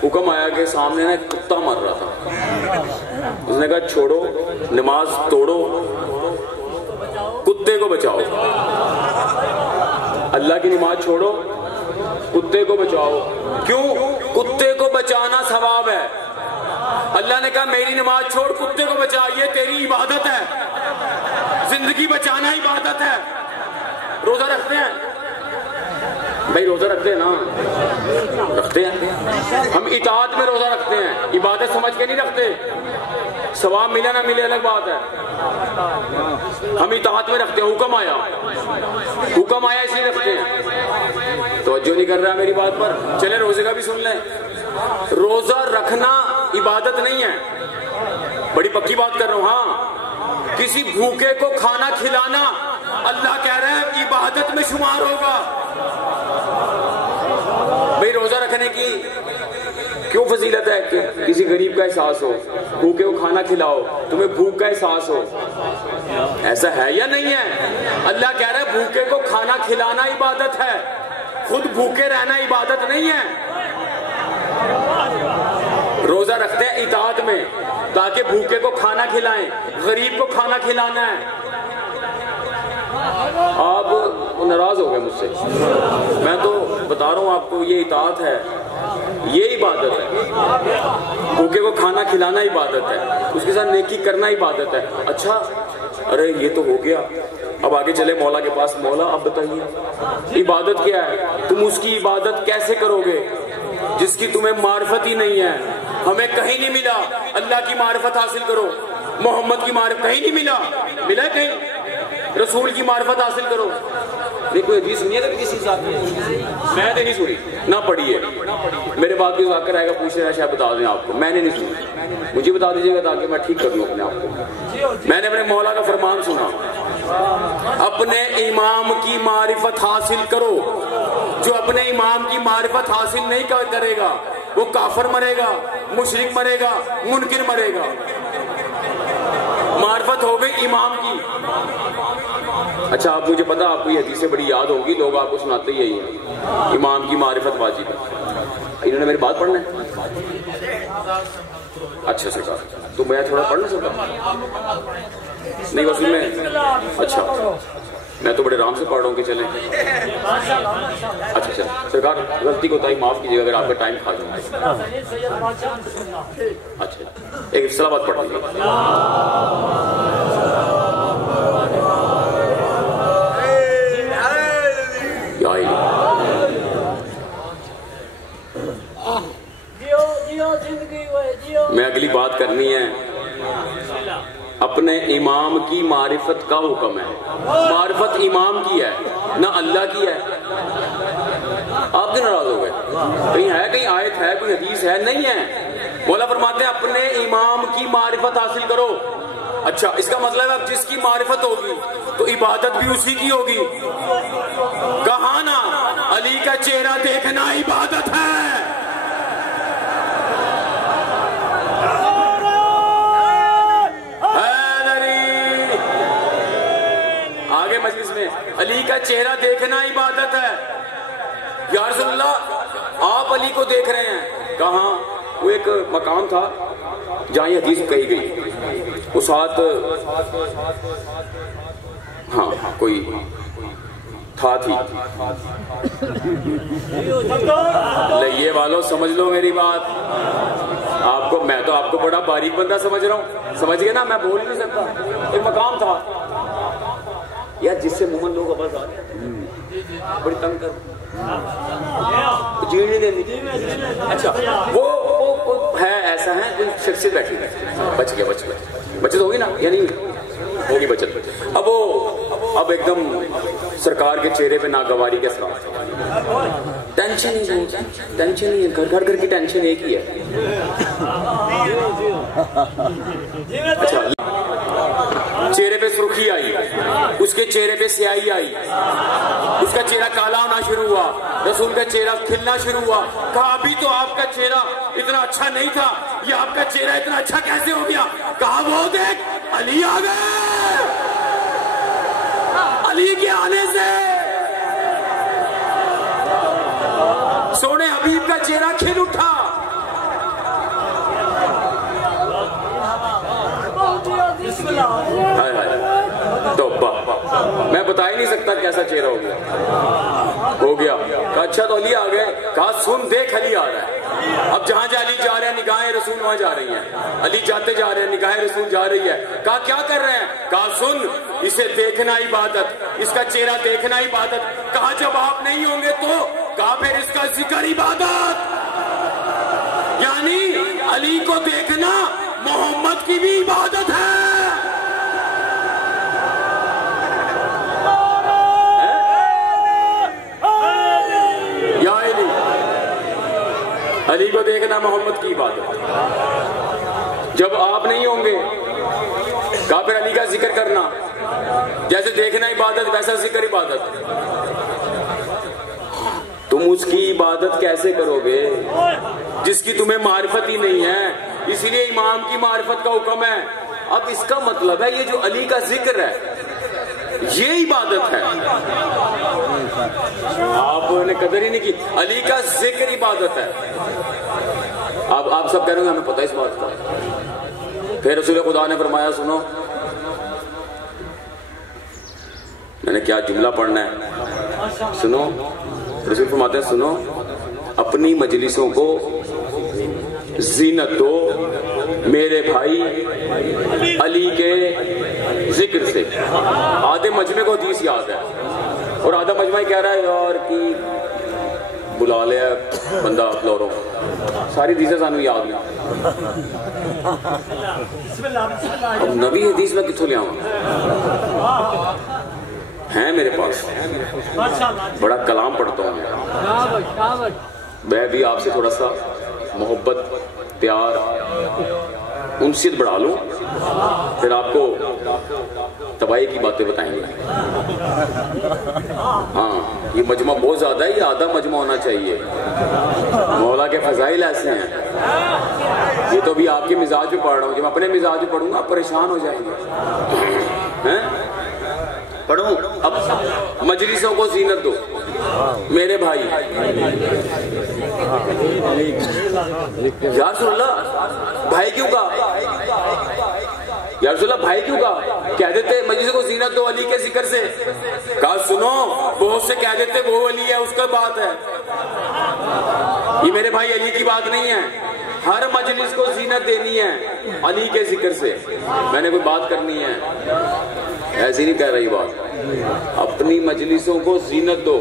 حکم آیا کہ سامنے نا ایک کتا مر رہا تھا. اس نے کہا چھوڑو, نماز توڑو, کتے کو بچاؤ. اللہ کی نماز چھوڑو, کتے کو بچاؤ. کیوں؟ کتے کو بچانا ثواب ہے. اللہ نے کہا میری نماز چھوڑ, کتے کو بچا, یہ تیری عبادت ہے. زندگی بچانا عبادت ہے. روزہ رکھتے ہیں بھائی, روزہ رکھتے ہیں نا, رکھتے ہیں. ہم اطاعت میں روزہ رکھتے ہیں, عبادت سمجھ کے نہیں رکھتے. ثواب ملے نہ ملے الگ بات ہے, ہم اطاعت میں رکھتے ہیں. حکم آیا اس لیے رکھتے ہیں. توجہ نہیں کر رہا میری بات پر. چلے روزے کا بھی سن لیں. روزہ رکھنا عبادت نہیں ہے, بڑی پکی بات کر رہا ہوں. ہاں, کسی بھوکے کو کھانا کھلانا اللہ کہہ رہا ہے عبادت میں شمار ہوگا. بھئی روزہ رکھنے کی کیوں فضیلت ہے کہ کسی غریب کا احساس ہو, بھوکے کو کھانا کھلاؤ, تمہیں بھوک کا احساس ہو. ایسا ہے یا نہیں ہے؟ اللہ کہہ رہا ہے بھوکے کو کھانا کھلانا عبادت ہے, خود بھوکے رہنا عبادت نہیں ہے. روزہ رکھتے ہیں اطاعت میں تاکہ بھوکے کو کھانا کھلائیں, غریب کو کھانا کھلانا ہے. آپ ناراض ہو گئے مجھ سے, میں تو بتا رہا ہوں آپ کو, یہ اطاعت ہے, یہ عبادت ہے. بھوکے کو کھانا کھلانا عبادت ہے, اس کے ساتھ نیکی کرنا عبادت ہے. اچھا ارے یہ تو ہو گیا, اب آگے چلے مولا کے پاس. مولا اب بتائیے عبادت کیا ہے؟ تم اس کی عبادت کیسے کرو گے جس کی تمہیں معرفت ہی نہیں ہے؟ ہمیں کہیں نہیں ملا اللہ کی معرفت حاصل کرو, محمد کی معرفت کہیں نہیں ملا. ملا کہیں رسول کی معرفت حاصل کرو؟ نہیں, کوئی حدیث سنیے گا کسی ساتھ میں نے نہیں سنی, نہ پڑھی ہے. میرے بعد بھی ذاکر آئے گا پوچھ رہا ہے, شاید بتا دیں آپ کو, میں نے نہیں سنی. مجھے بتا دیجیے گا تاکہ میں ٹھیک کر لوں اپنے آپ کو. میں نے اپنے مولا کا فرمان سنا, اپنے امام کی معرفت حاصل کرو. جو اپنے امام کی معرفت حاصل نہیں کرے گا وہ کافر مرے گا, مشرک مرے گا, منکر مرے گا. معرفت ہو گئی امام کی. اچھا آپ مجھے پتا, آپ کو یہ حدیثیں بڑی یاد ہوگی, لوگ آپ کو سناتے ہی ہیں امام کی معرفت واجب ہے. انہوں نے میری بات پڑھنا ہے. اچھا سرکار, تو میں تھوڑا پڑھ نہ سکتا نہیں وصول میں. اچھا میں تو بڑے آرام سے پڑھ رہا ہوں کہ چلیں. اچھا سرکار غلطی کو تائی معاف کیجیے اگر آپ کا ٹائم کھا جاؤں. اچھا ایک صلوات پڑھ لیجیے. میں اگلی بات کرنی ہے, اپنے امام کی معرفت کا حکم ہے. معرفت امام کی ہے نہ اللہ کی ہے. آپ کیوں ناراض ہو گئے؟ کہیں ہے, کہیں آیت ہے, کوئی حدیث ہے؟ نہیں ہے. مولا فرماتے ہیں اپنے امام کی معرفت حاصل کرو. اچھا اس کا مطلب اب جس کی معرفت ہوگی تو عبادت بھی اسی کی ہوگی. کہا نا علی کا چہرہ دیکھنا عبادت ہے. آگے مجلس میں علی کا چہرہ دیکھنا عبادت ہے. یا رسول اللہ آپ علی کو دیکھ رہے ہیں. کہاں؟ وہ ایک مقام تھا جہاں یہ حدیث کہی گئی. اس ہاتھ ہاں کوئی تھی. لئیے والوں سمجھ لو میری بات. آپ کو میں تو آپ کو بڑا باریک بندہ سمجھ رہا ہوں, سمجھ گئے نا, میں بول نہیں سکتا. ایک مقام تھا یار جس سے مومن لوگ آواز آ رہے بڑی تنگ کر جیڑ نہیں دینی. اچھا وہ ہے ایسا ہے کوئی شخصیت بیٹھی ہے, بچ گیا بچت ہوگی نا یا نہیں ہوگی بچت. اب وہ اب ایک دم سرکار کے چہرے پہ ناگواری کے اثرات. ٹینشن ہی ہے, گھر کی ٹینشن ایک ہی ہے. اچھا, چہرے پہ سرخی آئی, اس کے چہرے پہ سیاہی آئی, اس کا چہرہ کالا ہونا شروع ہوا, رسول کا چہرہ کھلنا شروع ہوا. کہا ابھی تو آپ کا چہرہ اتنا اچھا نہیں تھا, یہ آپ کا چہرہ اتنا اچھا کیسے ہو گیا؟ کہا وہ دیکھ علی آ گئے, علی کے آنے سے سونے حبیب کا چہرہ کھل اٹھا. توبہ, میں بتا ہی نہیں سکتا کیسا چہرہ ہو گیا. کہا اچھا تو علی آ گئے. کہا سن دیکھ علی آ رہا ہے. اب جہاں علی جا رہے ہیں نگاہیں رسول وہاں جا رہی ہیں, علی جاتے جا رہے ہیں نگاہیں رسول جا رہی ہے. کہا کیا کر رہے ہیں؟ کہا سن, اسے دیکھنا عبادت, اس کا چہرہ دیکھنا عبادت. کہا جب آپ نہیں ہوں گے تو؟ کہا پھر اس کا ذکر عبادت. یعنی علی کو دیکھنا محمد کی بھی عبادت ہے. علی کو دیکھنا محمد کی عبادت. جب آپ نہیں ہوں گے کہا پھر علی کا ذکر کرنا, جیسے دیکھنا عبادت ویسا ذکر عبادت. تم اس کی عبادت کیسے کرو گے جس کی تمہیں معرفت ہی نہیں ہے؟ اس لیے امام کی معرفت کا حکم ہے. اب اس کا مطلب ہے یہ جو علی کا ذکر ہے یہ عبادت ہے. آپ نے قدر ہی نہیں کی. علی کا ذکر عبادت ہے. آپ سب کہہ رہے ہیں ہمیں پتہ اس بات کا. پھر رسول خدا نے فرمایا سنو, میں نے کیا جملہ پڑھنا ہے سنو. رسول فرماتے ہیں سنو, اپنی مجلسوں کو زینت دو میرے بھائی علی کے ذکر سے. آدھے مجمع کو حدیث یاد ہے اور آدھا مجمع کہہ رہا ہے یار کی بلا لیا بندہ فلوروں, ساری حدیثیں سانو یاد نہیں. اب نبی حدیث میں کتوں لیا ہوں ہیں میرے پاس, بڑا کلام پڑھتا ہوں میں بھی. آپ سے تھوڑا سا محبت پیار انسیت بڑھا لوں, پھر آپ کو تباہی کی باتیں بتائیں گے. ہاں یہ مجمع بہت زیادہ ہے, یہ آدھا مجمع ہونا چاہیے. مولا کے فضائل ایسے ہیں. یہ تو بھی آپ کے مزاج پہ پڑھ رہا ہوں, جب اپنے مزاج پہ پڑھوں گا آپ پریشان ہو جائیں گے. پڑھوں اب مجلسوں کو زینت دو میرے بھائی. یا رسول اللہ بھائی کیوں کہا؟ یا رسول اللہ بھائی کیوں کہا؟ کہہ دیتے مجلسوں کو زینت دو علی کے ذکر سے. کہا سنو, بہت سے کہہ دیتے وہ علی ہے اس کا بات ہے, یہ میرے بھائی علی کی بات نہیں ہے. ہر مجلس کو زینت دینی ہے علی کے ذکر سے. میں نے کوئی بات کرنی ہے ایسی نہیں کہہ رہی بات. اپنی مجلسوں کو زینت دو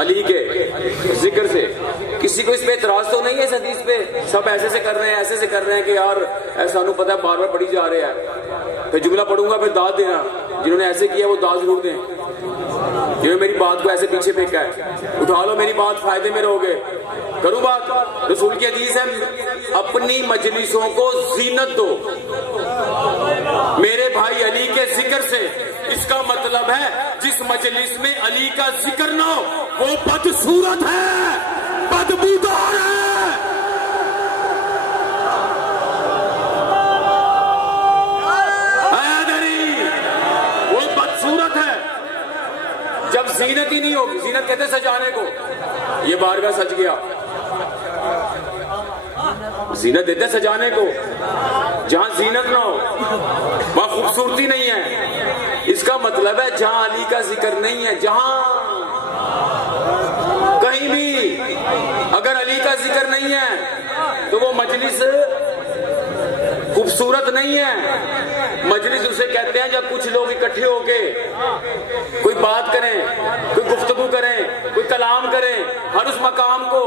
علی کے ذکر سے. کسی کو اس پہ اعتراض تو نہیں ہے اس حدیث پہ؟ سب ایسے سے کر رہے ہیں, ایسے سے کر رہے ہیں کہ یار ایسا نو پتہ ہے بار بار پڑھی جا رہے ہیں. پھر جملہ پڑھوں گا پھر داد دینا, جنہوں نے ایسے کیا وہ داد ضرور دیں. جنہوں نے میری بات کو ایسے پیچھے پھینکا ہے اٹھا لو, میری بات فائدے میں رہو گے. کروں بات. رسول کی حدیث ہے اپنی مجلسوں کو زینت دو میرے بھائی علی کے ذکر سے. اس کا مطلب ہے جس مجلس میں علی کا ذکر نہ ہو وہ بدصورت ہے, بدبودار ہے. وہ بدصورت ہے. جب زینت ہی نہیں ہوگی, زینت کہتے سجانے کو, یہ بارگاہ سج گیا. زینت دیتے سجانے کو, جہاں زینت نہ ہو وہاں خوبصورتی نہیں ہے. اس کا مطلب ہے جہاں علی کا ذکر نہیں ہے, جہاں کہیں بھی اگر علی کا ذکر نہیں ہے تو وہ مجلس خوبصورت نہیں ہے. مجلس اسے کہتے ہیں جب کچھ لوگ اکٹھے ہو کے کوئی بات کریں, کوئی گفتگو کریں, کوئی کلام کریں, ہر اس مقام کو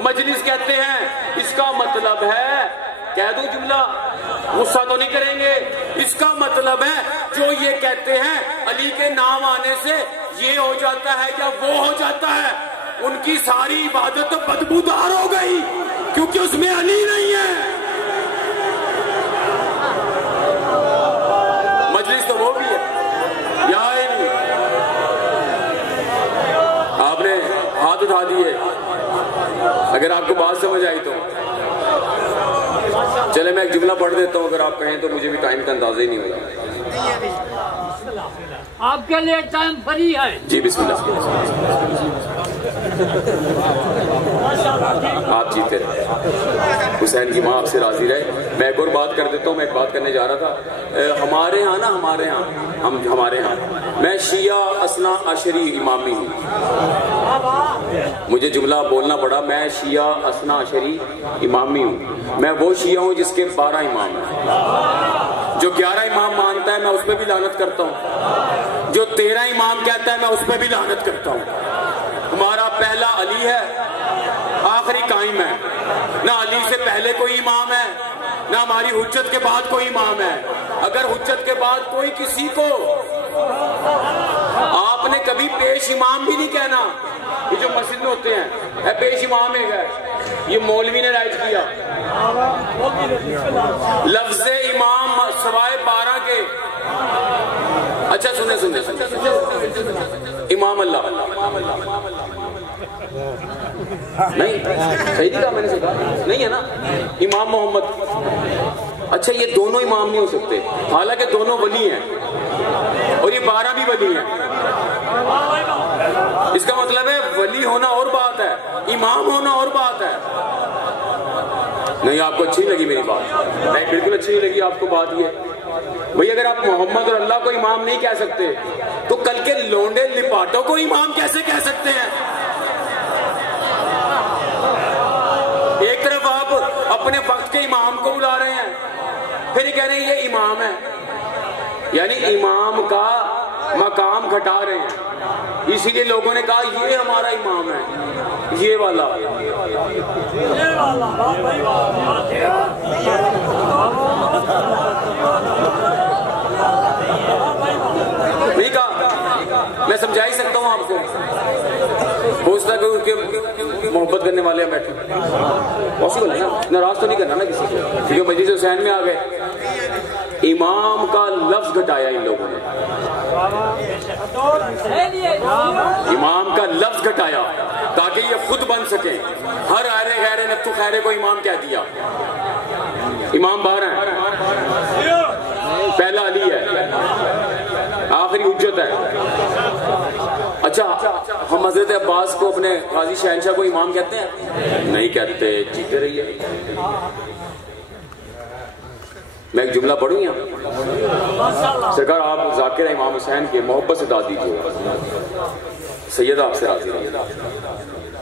مجلس کہتے ہیں. اس کا مطلب ہے, کہہ دوں جملہ, غصہ تو نہیں کریں گے؟ اس کا مطلب ہے جو یہ کہتے ہیں علی کے نام آنے سے یہ ہو جاتا ہے یا وہ ہو جاتا ہے، ان کی ساری عبادت بدبودار ہو گئی کیونکہ اس میں علی نہیں ہے۔ مجلس تو وہ بھی ہے یا نہیں؟ آپ نے ہاتھ اٹھا دیے، اگر آپ کو بات سمجھ آئی تو چلے میں ایک جملہ پڑھ دیتا ہوں، اگر آپ کہیں تو مجھے بھی ٹائم کا اندازہ ہی نہیں ہوگا۔ آپ کے لیے ٹائم فری ہے جی بسم اللہ۔ آپ جیتے رہے، حسین کی ماں آپ سے راضی رہے۔ میں ایک اور بات کر دیتا ہوں، میں ایک بات کرنے جا رہا تھا۔ ہمارے ہاں میں شیعہ اثنا عشری امامی ہوں۔ مجھے جملہ بولنا پڑا، میں شیعہ اثنا عشری امامی ہوں۔ میں وہ شیعہ ہوں جس کے 12 امام ہیں۔ جو 11 امام مانتا ہے میں اس پہ بھی لعنت کرتا ہوں، جو 13 امام کہتا ہے میں اس پہ بھی لعنت کرتا ہوں۔ ہمارا پہلا علی ہے، آخری قائم ہے، نہ علی سے پہلے کوئی امام ہے نہ ہماری حجت کے بعد کوئی امام ہے۔ اگر حجت کے بعد کوئی کسی کو، آپ نے کبھی پیش امام بھی نہیں کہنا، یہ جو مسجد میں ہوتے ہیں اے پیش امام ہے گئے، یہ مولوی نے رائج کیا۔ لفظ امام سوائے 12 کے، اچھا سنیں امام اللہ نہیں، صحیح نہیں کہا میں نے، کہا نہیں ہے نا، امام محمد، اچھا یہ دونوں امام نہیں ہو سکتے، حالانکہ دونوں ولی ہیں اور یہ 12 بھی ولی ہیں۔ اس کا مطلب ہے ولی ہونا اور بات ہے، امام ہونا اور بات ہے۔ نہیں آپ کو اچھی لگی میری بات؟ نہیں بالکل اچھی نہیں لگی آپ کو بات یہ بھئی، اگر آپ محمد اور اللہ کو امام نہیں کہہ سکتے تو کل کے لونڈے لپاٹوں کو امام کیسے کہہ سکتے ہیں؟ ایک طرف آپ اپنے وقت کے امام کو بلا رہے ہیں، پھر یہ کہہ رہے ہیں یہ امام ہے، یعنی امام کا مقام گھٹا رہے ہیں۔ اسی لیے لوگوں نے کہا یہ ہمارا امام ہے، یہ والا۔ نہیں کہا، میں سمجھا ہی سکتا ہوں آپ کو، ہو سکتا ہے کہ ان کے محبت کرنے والے ہیں بیٹھے، پاسبل ہے نا، ناراض تو نہیں کرنا نا کسی کو، کیونکہ مجلس حسین میں آ گئے۔ امام کا لفظ گھٹایا ان لوگوں نے، امام کا لفظ گھٹایا تاکہ یہ خود بن سکیں۔ ہر آرے غیر نتو خیرے کو امام کہہ دیا۔ امام 12 ہیں، پہلا علی ہے، آخری حجت ہے۔ اچھا ہم حضرت عباس کو اپنے غازی شہنشاہ کو امام کہتے ہیں؟ نہیں کہتے، جیتے رہیے۔ میں ایک جملہ پڑھوں یہاں، سرکار آپ ذاکر امام حسین کے محبت سے داد دیجیے، سید آپ سے راضی رہے،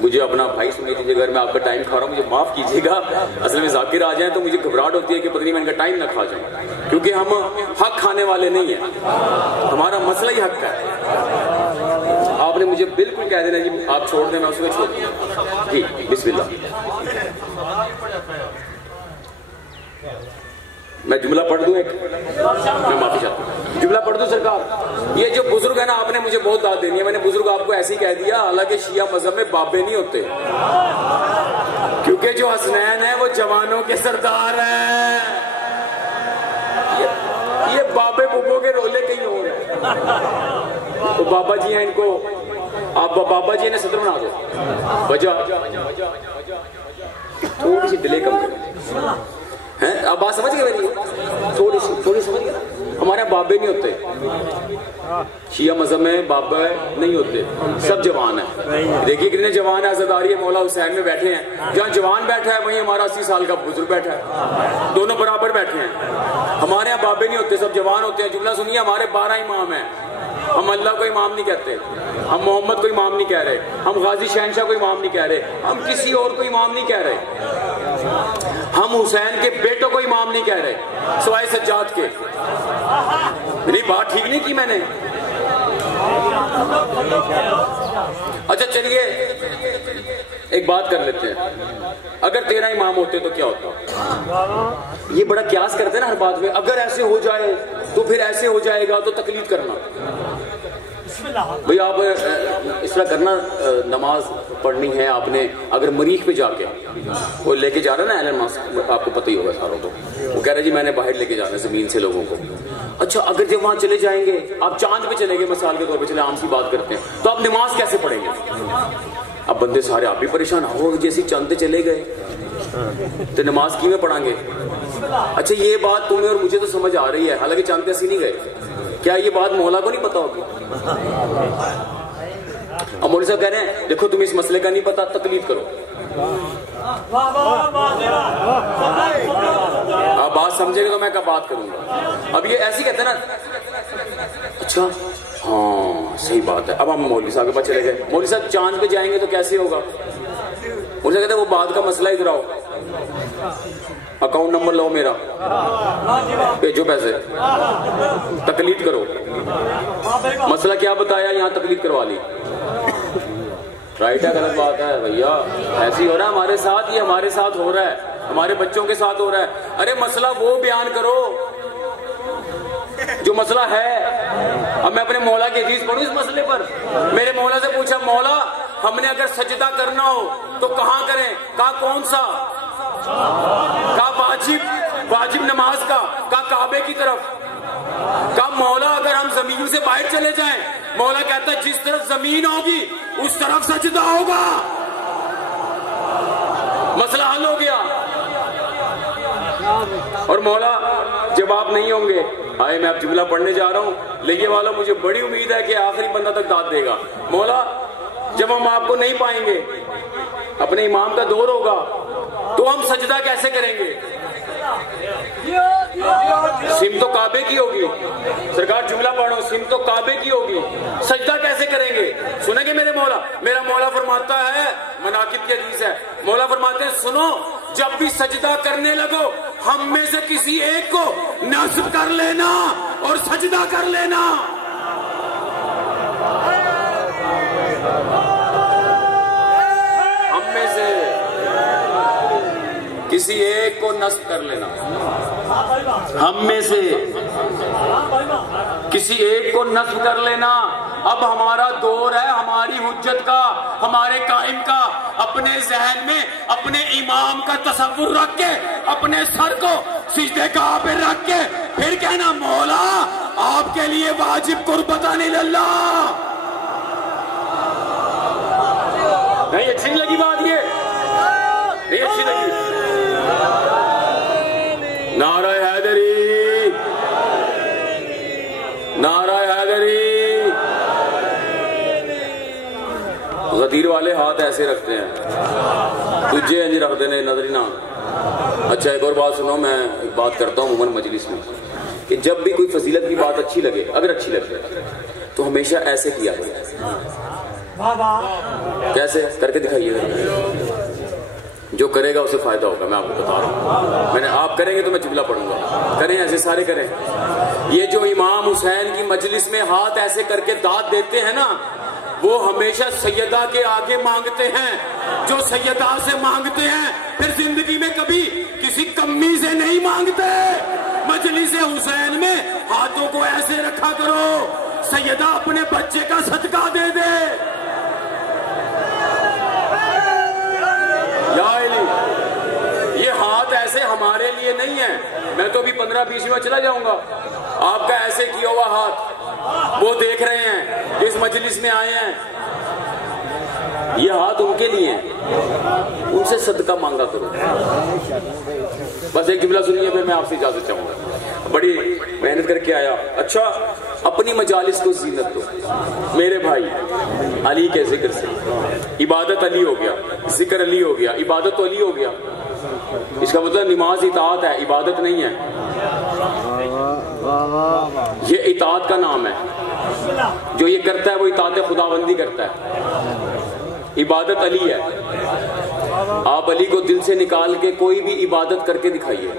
مجھے اپنا بھائی سمجھ دیجیے، اگر میں آپ کا ٹائم کھا رہا ہوں مجھے معاف کیجیے گا، اصل میں ذاکر آ جائیں تو مجھے گھبراہٹ ہوتی ہے کہ پتہ نہیں میں ان کا ٹائم نہ کھا جاؤں، کیونکہ ہم حق کھانے والے نہیں ہیں، ہمارا مسئلہ ہی حق کا ہے۔ آپ نے مجھے بالکل کہہ دینا جی آپ چھوڑ دیں، میں اس کو چھوڑ دوں جی بسم اللہ۔ میں جملہ پڑھ دوں ایک، میں معافی چاہتا ہوں، جملہ پڑھ دوں سرکار۔ یہ جو بزرگ ہے نا، آپ نے مجھے بہت داد دینی ہے، میں نے بزرگ آپ کو ایسے ہی کہہ دیا، حالانکہ شیعہ مذہب میں بابے نہیں ہوتے، کیونکہ جو حسنین ہیں وہ جوانوں کے سردار ہیں، یہ بابے ببو کے رولے کہیں اور ہیں۔ تو بابا جی ہیں، ان کو آپ بابا جی نے صدر بنا دو، وجہ تھوڑی سی ڈیلے کم کریں، آپ بات سمجھ گئے میری؟ تھوڑی سمجھ گئے؟ ہمارے یہاں بابے نہیں ہوتے، شیعہ مذہب میں بابا نہیں ہوتے، سب جوان ہیں۔ دیکھیے کتنے جوان ہیں، عزاداری مولا حسین میں بیٹھے ہیں، جہاں جوان بیٹھا ہے وہیں ہمارا 80 سال کا بزرگ بیٹھا ہے، دونوں برابر بیٹھے ہیں۔ ہمارے یہاں بابے نہیں ہوتے، سب جوان ہوتے ہیں۔ جملہ سنیے، ہمارے 12 امام ہیں، ہم اللہ کو امام نہیں کہتے، ہم محمد کو امام نہیں کہہ رہے، ہم غازی شہنشاہ کو امام نہیں کہہ رہے، ہم کسی اور کو امام نہیں کہہ رہے، ہم حسین کے بیٹوں کو امام نہیں کہہ رہے سوائے سجاد کے۔ نہیں بات ٹھیک نہیں کی میں نے؟ اچھا چلیے ایک بات کر لیتے ہیں، اگر 13 امام ہوتے تو کیا ہوتا؟ یہ بڑا قیاس کرتے ہیں نا ہر بات میں، اگر ایسے ہو جائے تو پھر ایسے ہو جائے گا، تو تقلید کرنا. بھئی آپ اس طرح کرنا، نماز پڑھنی ہے آپ نے، اگر مریخ پہ جا کے وہ لے کے جا رہا ہے نا ایلن ماسک، آپ کو پتہ ہی ہوگا ساروں کو، وہ کہہ رہے جی میں نے باہر لے کے جانا ہے زمین سے لوگوں کو. اچھا اگر جب وہاں چلے جائیں گے، آپ چاند پہ چلے گئے مثال کے طور پہ، چلے عام سی بات کرتے ہیں، تو آپ نماز کیسے پڑھیں گے؟ اب بندے سارے آپ بھی پریشان ہو، جیسے چاند پہ چلے گئے تو نماز کی میں پڑھیں گے. اچھا یہ بات تمہیں اور مجھے تو سمجھ آ رہی ہے، حالانکہ چاند پہ ایسی نہیں گئے، کیا یہ بات مولا کو نہیں پتا ہوگی؟ اب مولوی صاحب کہہ رہے ہیں دیکھو تمہیں اس مسئلے کا نہیں پتا، تقلید کرو. آپ بات سمجھے گے تو میں کیا بات کروں گا. اب یہ ایسی کہتے ہیں نا، اچھا ہاں صحیح بات ہے. اب ہم مولوی صاحب کے پاس چلے گئے، مولوی صاحب چاند پہ جائیں گے تو کیسے ہوگا؟ مولوی صاحب کہتے ہیں وہ بات کا مسئلہ ادھر آؤ، اکاؤنٹ نمبر لو میرا، بھیجو پیسے، تقلید کرو. مسئلہ کیا بتایا، یہاں تقلید کروا لی. رائٹ ہے غلط بات ہے بھیا، ایسی ہو رہا ہے ہمارے ساتھ، یہ ہمارے ساتھ ہو رہا ہے، ہمارے بچوں کے ساتھ ہو رہا ہے. ارے مسئلہ وہ بیان کرو جو مسئلہ ہے. اب میں اپنے مولا کی حدیث پڑھوں اس مسئلے پر. میرے مولا سے پوچھا مولا ہم نے اگر سجدہ کرنا ہو تو کہاں کریں؟ کہا کون سا؟ کہا واجب نماز کا. کہا کعبے کی طرف. کہا مولا اگر ہم زمین سے باہر چلے جائیں؟ مولا کہتا ہے جس طرف زمین ہوگی اس طرف سجدہ ہوگا. مسئلہ حل ہو گیا. اور مولا جواب نہیں ہوں گے. آئے میں اب جملہ پڑھنے جا رہا ہوں، لینے والا مجھے بڑی امید ہے کہ آخری بندہ تک داد دے گا. مولا جب ہم آپ کو نہیں پائیں گے، اپنے امام کا دور ہوگا، تو ہم سجدہ کیسے کریں گے؟ سمت تو کعبے کی ہوگی. سرکار جملہ پڑھو، سمت تو کعبے کی ہوگی، سجدہ کیسے کریں گے؟ سنیں گے میرے مولا؟ میرا مولا فرماتا ہے، مناقب کی حدیث ہے، مولا فرماتے ہیں سنو جب بھی سجدہ کرنے لگو ہم میں سے کسی ایک کو نصب کر لینا اور سجدہ کر لینا. ہم میں سے کسی ایک کو نصب کر لینا، ہم میں سے کسی ایک کو نصب کر لینا. اب ہمارا دور ہے ہماری حجت کا، ہمارے قائم کا. اپنے ذہن میں اپنے امام کا تصور رکھ کے، اپنے سر کو سجدے کا پہ رکھ کے پھر کہنا مولا آپ کے لیے واجب قربتان اللہ. نہیں اچھی نہیں لگی بات؟ یہ نہیں اچھی لگی؟ نعرہ حیدری، نعرہ حیدری. غدیر والے ہاتھ ایسے رکھتے ہیں، تجھے انج رکھ دینے نظر نہ. اچھا ایک اور بات سنو، میں ایک بات کرتا ہوں عموماً مجلس میں کہ جب بھی کوئی فضیلت کی بات اچھی لگے، اگر اچھی لگے تو ہمیشہ ایسے کیا جائے. کیسے کر کے دکھائیے، جو کرے گا اسے فائدہ ہوگا. میں آپ کو بتا رہا ہوں، میں نے آپ کریں گے تو میں جملہ پڑھوں گا. کریں ایسے سارے کریں. یہ جو امام حسین کی مجلس میں ہاتھ ایسے کر کے داد دیتے ہیں نا، وہ ہمیشہ سیدہ کے آگے مانگتے ہیں. جو سیدہ سے مانگتے ہیں پھر زندگی میں کبھی کسی کمی سے نہیں مانگتے. مجلس حسین میں ہاتھوں کو ایسے رکھا کرو، سیدہ اپنے بچے کا صدقہ دے دے. یا علی یہ ہاتھ ایسے ہمارے لیے نہیں ہے. میں تو بھی 15-20 میں چلا جاؤں گا. آپ کا ایسے کیا ہوا ہاتھ وہ دیکھ رہے ہیں اس مجلس میں آئے ہیں، یہ ہاتھ ان کے لیے ہیں، ان سے صدقہ مانگا کرو. بس ایک جملہ سنیے پھر میں آپ سے اجازت چاہوں گا. بڑی محنت کر کے آیا. اچھا اپنی مجالس کو زینت دو میرے بھائی. علی کے ذکر سے عبادت علی ہو گیا، ذکر علی ہو گیا، عبادت تو علی ہو گیا. اس کا مطلب نماز اطاعت ہے، عبادت نہیں ہے. یہ اطاعت کا نام ہے. جو یہ کرتا ہے وہ اطاعت خداوندی کرتا ہے. عبادت علی ہے. آپ علی کو دل سے نکال کے کوئی بھی عبادت کر کے دکھائیے،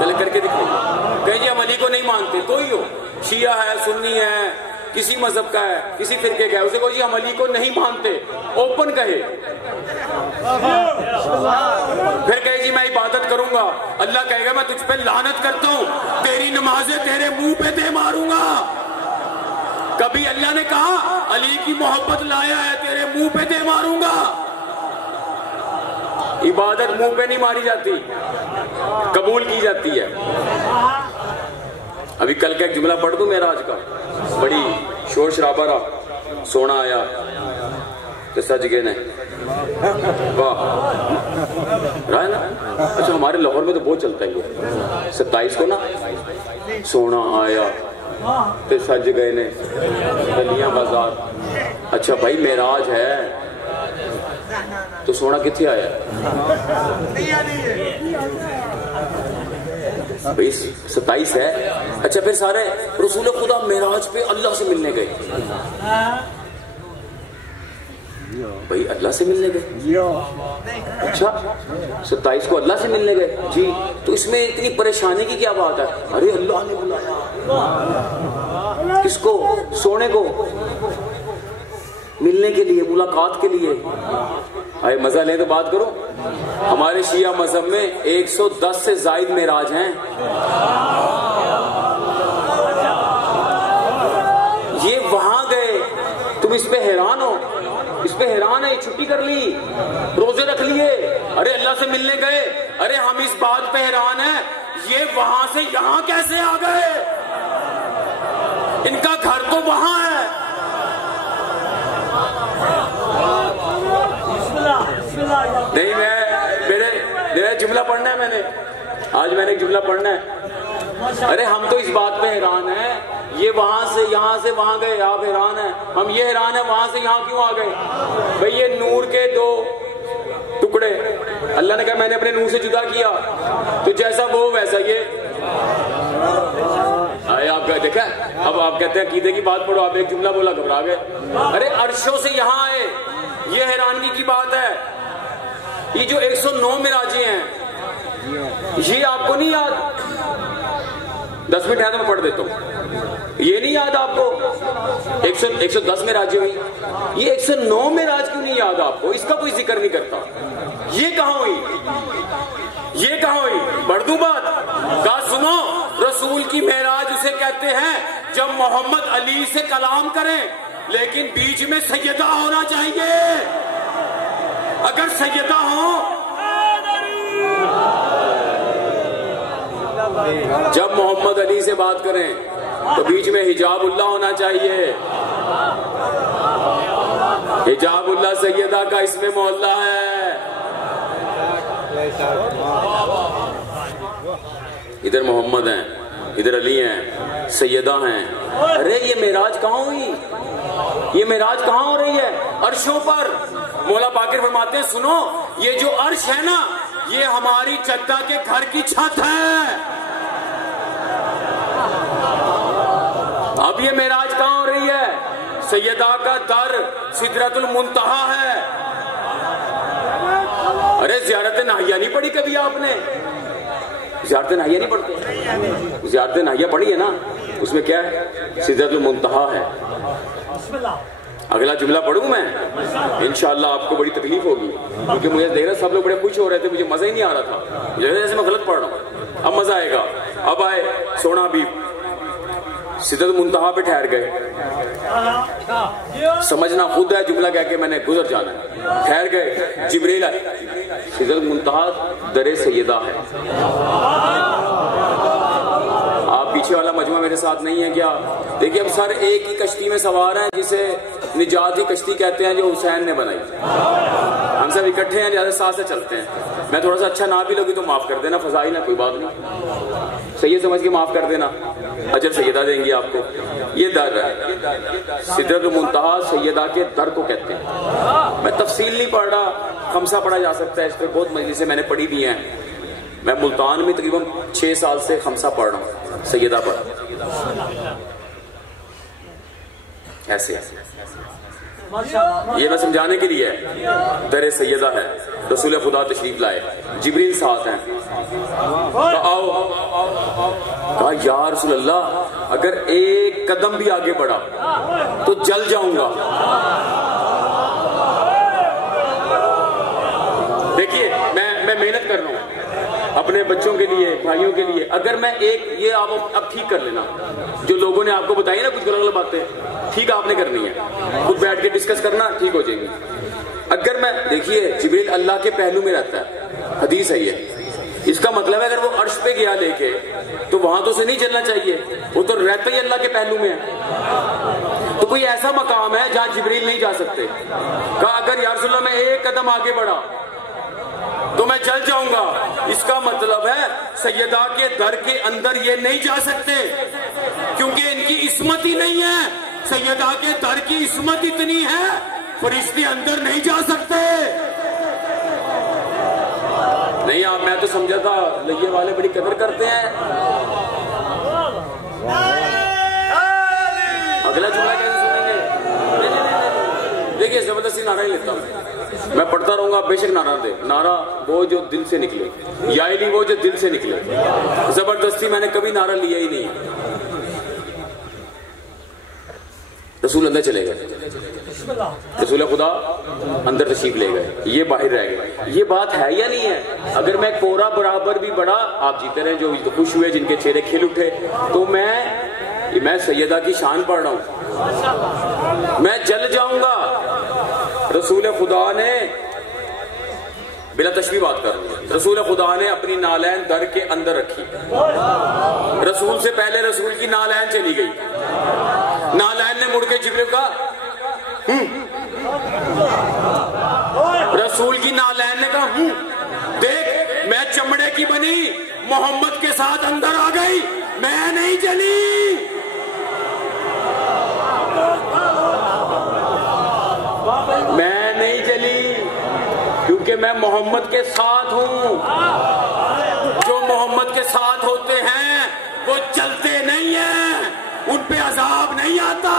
چلے کر کے دکھائیے. کہیں جی ہم علی کو نہیں مانتے، کوئی ہو، شیعہ ہے، سنی ہے، کسی مذہب کا ہے, کسی فرقے کا ہے, اسے کہو جی ہم علی کو نہیں مانتے, اوپن کہے. پھر کہے جی میں عبادت کروں گا, اللہ کہے گا میں تجھ پہ لعنت کرتا ہوں, تیری نمازیں تیرے منہ پہ دے ماروں گا. کبھی اللہ نے کہا علی کی محبت لایا ہے تیرے منہ پہ دے ماروں گا؟ عبادت منہ پہ نہیں ماری جاتی, قبول کی جاتی ہے. ابھی کل کا ایک جملہ پڑھ دوں معراج کا, بڑی شور شرابہ رہا, سونا آیا تو سج گئے نے, واہ رہا ہے نا. اچھا ہمارے لاہور میں تو بہت چلتا ہے یہ 27 کو نا, سونا آیا تو سج گئے نے گلیاں بازار. اچھا بھائی معراج ہے تو سونا کتنے آیا بھائی؟ 27 ہے. اچھا پھر سارے رسول خدا معراج پہ اللہ سے ملنے گئے. بھائی اللہ سے ملنے گئے؟ اچھا 27 کو اللہ سے ملنے گئے جی, تو اس میں اتنی پریشانی کی کیا بات ہے؟ ارے اللہ نے بلایا کس کو؟ سونے کو, ملنے کے لیے, ملاقات کے لیے. آئے مزہ لیں تو بات کرو. ہمارے شیعہ مذہب میں 110 سے زائد معراج ہیں. یہ وہاں گئے, تم اس پہ حیران ہو, اس پہ حیران ہے. چھٹی کر لی, روزے رکھ لیے, ارے اللہ سے ملنے گئے. ارے ہم اس بات پہ حیران ہیں یہ وہاں سے یہاں کیسے آ گئے؟ ان کا گھر تو وہاں ہے. نہیں میرا جملہ پڑھنا ہے, میں نے آج ایک جملہ پڑھنا ہے. ارے ہم تو اس بات پہ حیران ہیں یہ وہاں سے یہاں سے وہاں گئے, آپ حیران ہیں. ہم یہ حیران ہیں وہاں سے یہاں کیوں آ گئے؟ بھئی یہ نور کے 2 ٹکڑے اللہ نے کہا میں نے اپنے نور سے جدا کیا, تو جیسا وہ ویسا یہ. آئے آپ کا دیکھا, اب آپ کہتے ہیں عقیدے کی بات پڑھو, آپ ایک جملہ بولا گھبرا گئے. ارے عرشوں سے یہاں آئے, یہ حیرانگی کی بات ہے. یہ جو 109 معراجیں ہیں یہ آپ کو نہیں یاد؟ 10 منٹ ہے تو میں پڑھ دیتا ہوں. یہ نہیں یاد آپ کو 110 معراجیں ہوئی؟ یہ 109 معراج کیوں نہیں یاد آپ کو؟ اس کا کوئی ذکر نہیں کرتا. یہ کہاں ہوئی؟ یہ کہاں ہوئی؟ پڑھ دوں بات کا سنو. رسول کی معراج اسے کہتے ہیں جب محمد علی سے کلام کریں لیکن بیچ میں سیدہ ہونا چاہیے. اگر سیدہ ہو, جب محمد علی سے بات کریں تو بیچ میں حجاب اللہ ہونا چاہیے. حجاب اللہ سیدہ کا اس میں محلہ ہے. ادھر محمد ہیں, ادھر علی ہیں, سیدہ ہیں. ارے یہ معراج کہاں ہوئی؟ یہ معراج کہاں ہو رہی ہے؟ عرشوں پر. مولا باقر فرماتے ہیں سنو, یہ جو عرش ہے نا یہ ہماری جدہ کے گھر کی چھت ہے. اب یہ معراج کہاں ہو رہی ہے؟ سیدہ کا در سدرۃ المنتہا ہے. ارے زیارت ناہیہ نہیں پڑھی کبھی آپ نے؟ زیارت ناہیہ نہیں پڑھتے؟ زیارت ناہیہ پڑھی ہے نا, اس میں کیا ہے؟ سدرۃ المنتہا ہے. اگلا جملہ پڑھوں میں, انشاءاللہ آپ کو بڑی تکلیف ہوگی کیونکہ مجھے دیکھ رہا سب لوگ بڑے خوش ہو رہے تھے, مجھے مزہ ہی نہیں آ رہا تھا, جیسے میں غلط پڑھ رہا ہوں. اب مزہ آئے گا. اب آئے سونا بھی سدرۃ المنتہا پہ ٹھہر گئے. سمجھنا خود ہے, جملہ کہہ کے میں نے گزر جانا ہے. ٹھہر گئے, جبریل آئے. سدرۃ المنتہا در سیدہ ہے. آپ پیچھے والا مجمع میرے ساتھ نہیں ہے کیا؟ دیکھیں اب سر ایک ہی کشتی میں سوار ہیں جسے نجاتی کشتی کہتے ہیں, جو حسین نے بنائی. ہم سب اکٹھے ہیں, جیسے ساتھ سے چلتے ہیں. میں تھوڑا سا اچھا نہ بھی لگی تو معاف کر دینا, فضائل ہے کوئی بات نہیں, سید سمجھ کے معاف کر دینا, اجر سیدہ دیں گی آپ کو. یہ در ہے سدرۃ المنتہا, سیدہ کے در کو کہتے ہیں. میں تفصیل نہیں پڑھ رہا, خمسہ پڑھا جا سکتا ہے, اس پہ بہت مجلسیں میں نے پڑھی بھی ہیں. میں ملتان میں تقریباً 6 سال سے خمسہ پڑھ رہا ہوں سیدہ پر. ایسے یہ میں سمجھانے کے لیے ہے. در سیدہ ہے, رسول خدا تشریف لائے, جبریل ساتھ ہیں. آؤ, کہا یا رسول اللہ اگر ایک قدم بھی آگے بڑھا تو جل جاؤں گا. دیکھیے میں محنت کر رہا ہوں اپنے بچوں کے لیے, بھائیوں کے لیے. اگر میں ایک, یہ آپ اب ٹھیک کر لینا جو لوگوں نے آپ کو بتائی نا کچھ غلط باتیں, ٹھیک آپ نے کرنی ہے, خود بیٹھ کے ڈسکس کرنا, ٹھیک ہو جائیں گے. اگر میں, دیکھیے جبریل اللہ کے پہلو میں رہتا ہے, حدیث ہے یہ. اس کا مطلب ہے اگر وہ عرش پہ گیا لے کے تو وہاں تو اسے نہیں چلنا چاہیے, وہ تو رہتا ہی اللہ کے پہلو میں ہے. تو کوئی ایسا مقام ہے جہاں جبریل نہیں جا سکتے. کہا اگر یا رسول اللہ میں ایک قدم آگے بڑھا تو میں جل جاؤں گا. اس کا مطلب ہے سیدہ کے در کے اندر یہ نہیں جا سکتے کیونکہ ان کی عصمت ہی نہیں ہے. سیدہ کے در کی عصمت اتنی ہے فرشتے اندر نہیں جا سکتے. نہیں آپ, میں تو سمجھا تھا لگے والے بڑی قدر کرتے ہیں. اگلا جملہ کیسے سنیں گے؟ دیکھیے زبردستی نعرہ ہی لیتا ہوں میں پڑھتا رہوں گا, بے شک نعرہ دے. نعرہ وہ جو دل سے نکلے, یا علی وہ جو دل سے نکلے. زبردستی میں نے کبھی نعرہ لیا ہی نہیں. رسول اندر چلے گئے, رسول خدا اندر تشریف لے گئے, یہ باہر رہ گئے. یہ بات ہے یا نہیں ہے؟ اگر میں کورا برابر بھی بڑھا, آپ جیتے رہے جو خوش ہوئے جن کے چہرے کھل اٹھے, تو میں سیدہ کی شان پڑھ رہا ہوں, میں جل جاؤں گا. رسول خدا نے بلا تشبیہ بات کر رہی ہے, رسول خدا نے اپنی نالین در کے اندر رکھی. رسول سے پہلے رسول کی نالین چلی گئی. نالین نے مڑ کے جبریل کا, رسول کی نالین نے کہا دیکھ میں چمڑے کی بنی محمد کے ساتھ اندر آ گئی, میں نہیں چلی. میں نہیں چلی کیونکہ میں محمد کے ساتھ ہوں. جو محمد کے ساتھ ہوتے ہیں وہ چلتے نہیں ہیں, ان پہ عذاب نہیں آتا.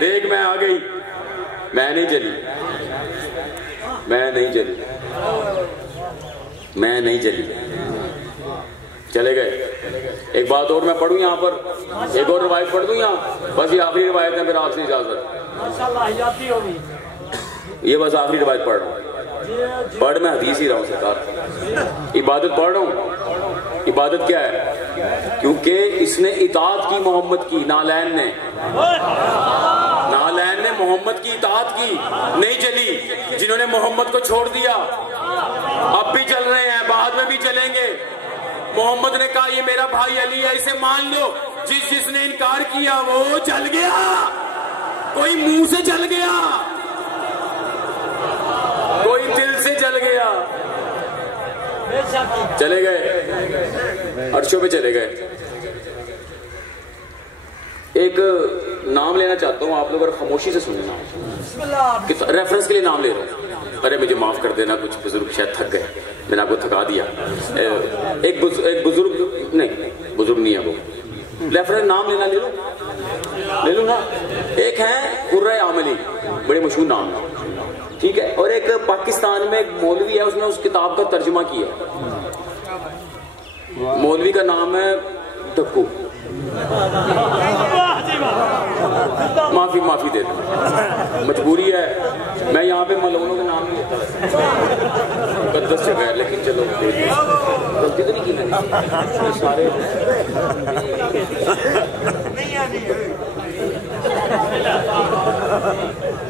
دیکھ میں آ گئی, میں نہیں چلی, میں نہیں چلی, میں نہیں چلی. چلے گئے. ایک بات اور میں پڑھوں یہاں پر, ایک اور روایت پڑھ دوں یہاں, بس یہ آخری روایت ہے, پھر آپ سے اجازت. یہ بس آخری روایت پڑھ رہا ہوں, پڑھ میں حدیث ہی رہا ہوں سرکار. عبادت پڑھ رہا ہوں. عبادت کیا ہے؟ کیونکہ اس نے اطاعت کی محمد کی, نالین نے محمد کی اطاعت کی, نہیں چلی. جنہوں نے محمد کو چھوڑ دیا اب بھی چل رہے ہیں, بعد میں بھی چلیں گے. محمد نے کہا یہ میرا بھائی علی ہے, اسے مان لو. جس نے انکار کیا وہ چل گیا, کوئی منہ سے چل گیا, کوئی دل سے چل گیا. چلے گئے, عرشوں پہ چلے گئے. ایک نام لینا چاہتا ہوں, آپ لوگ اگر خاموشی سے سننا, ریفرنس کے لیے نام لے رہا ہوں. ارے مجھے معاف کر دینا, کچھ بزرگ شاید تھک گئے, میں نے آپ کو تھکا دیا. ایک بزرگ نہیں ہے وہ, ریفرنس نام لینا لے لوں نا. ایک ہے قرہ عاملی, بڑے مشہور نام ہے, ٹھیک ہے. اور ایک پاکستان میں ایک مولوی ہے, اس نے اس کتاب کا ترجمہ کیا. مولوی کا نام ہے ڈکو. معافی دے دوں, مجبوری ہے. میں یہاں پہ ملونوں کا نام نہیں لیتا, مقدس جگہ ہے, لیکن چلو غلطی تو نہیں کی میں نے. سارے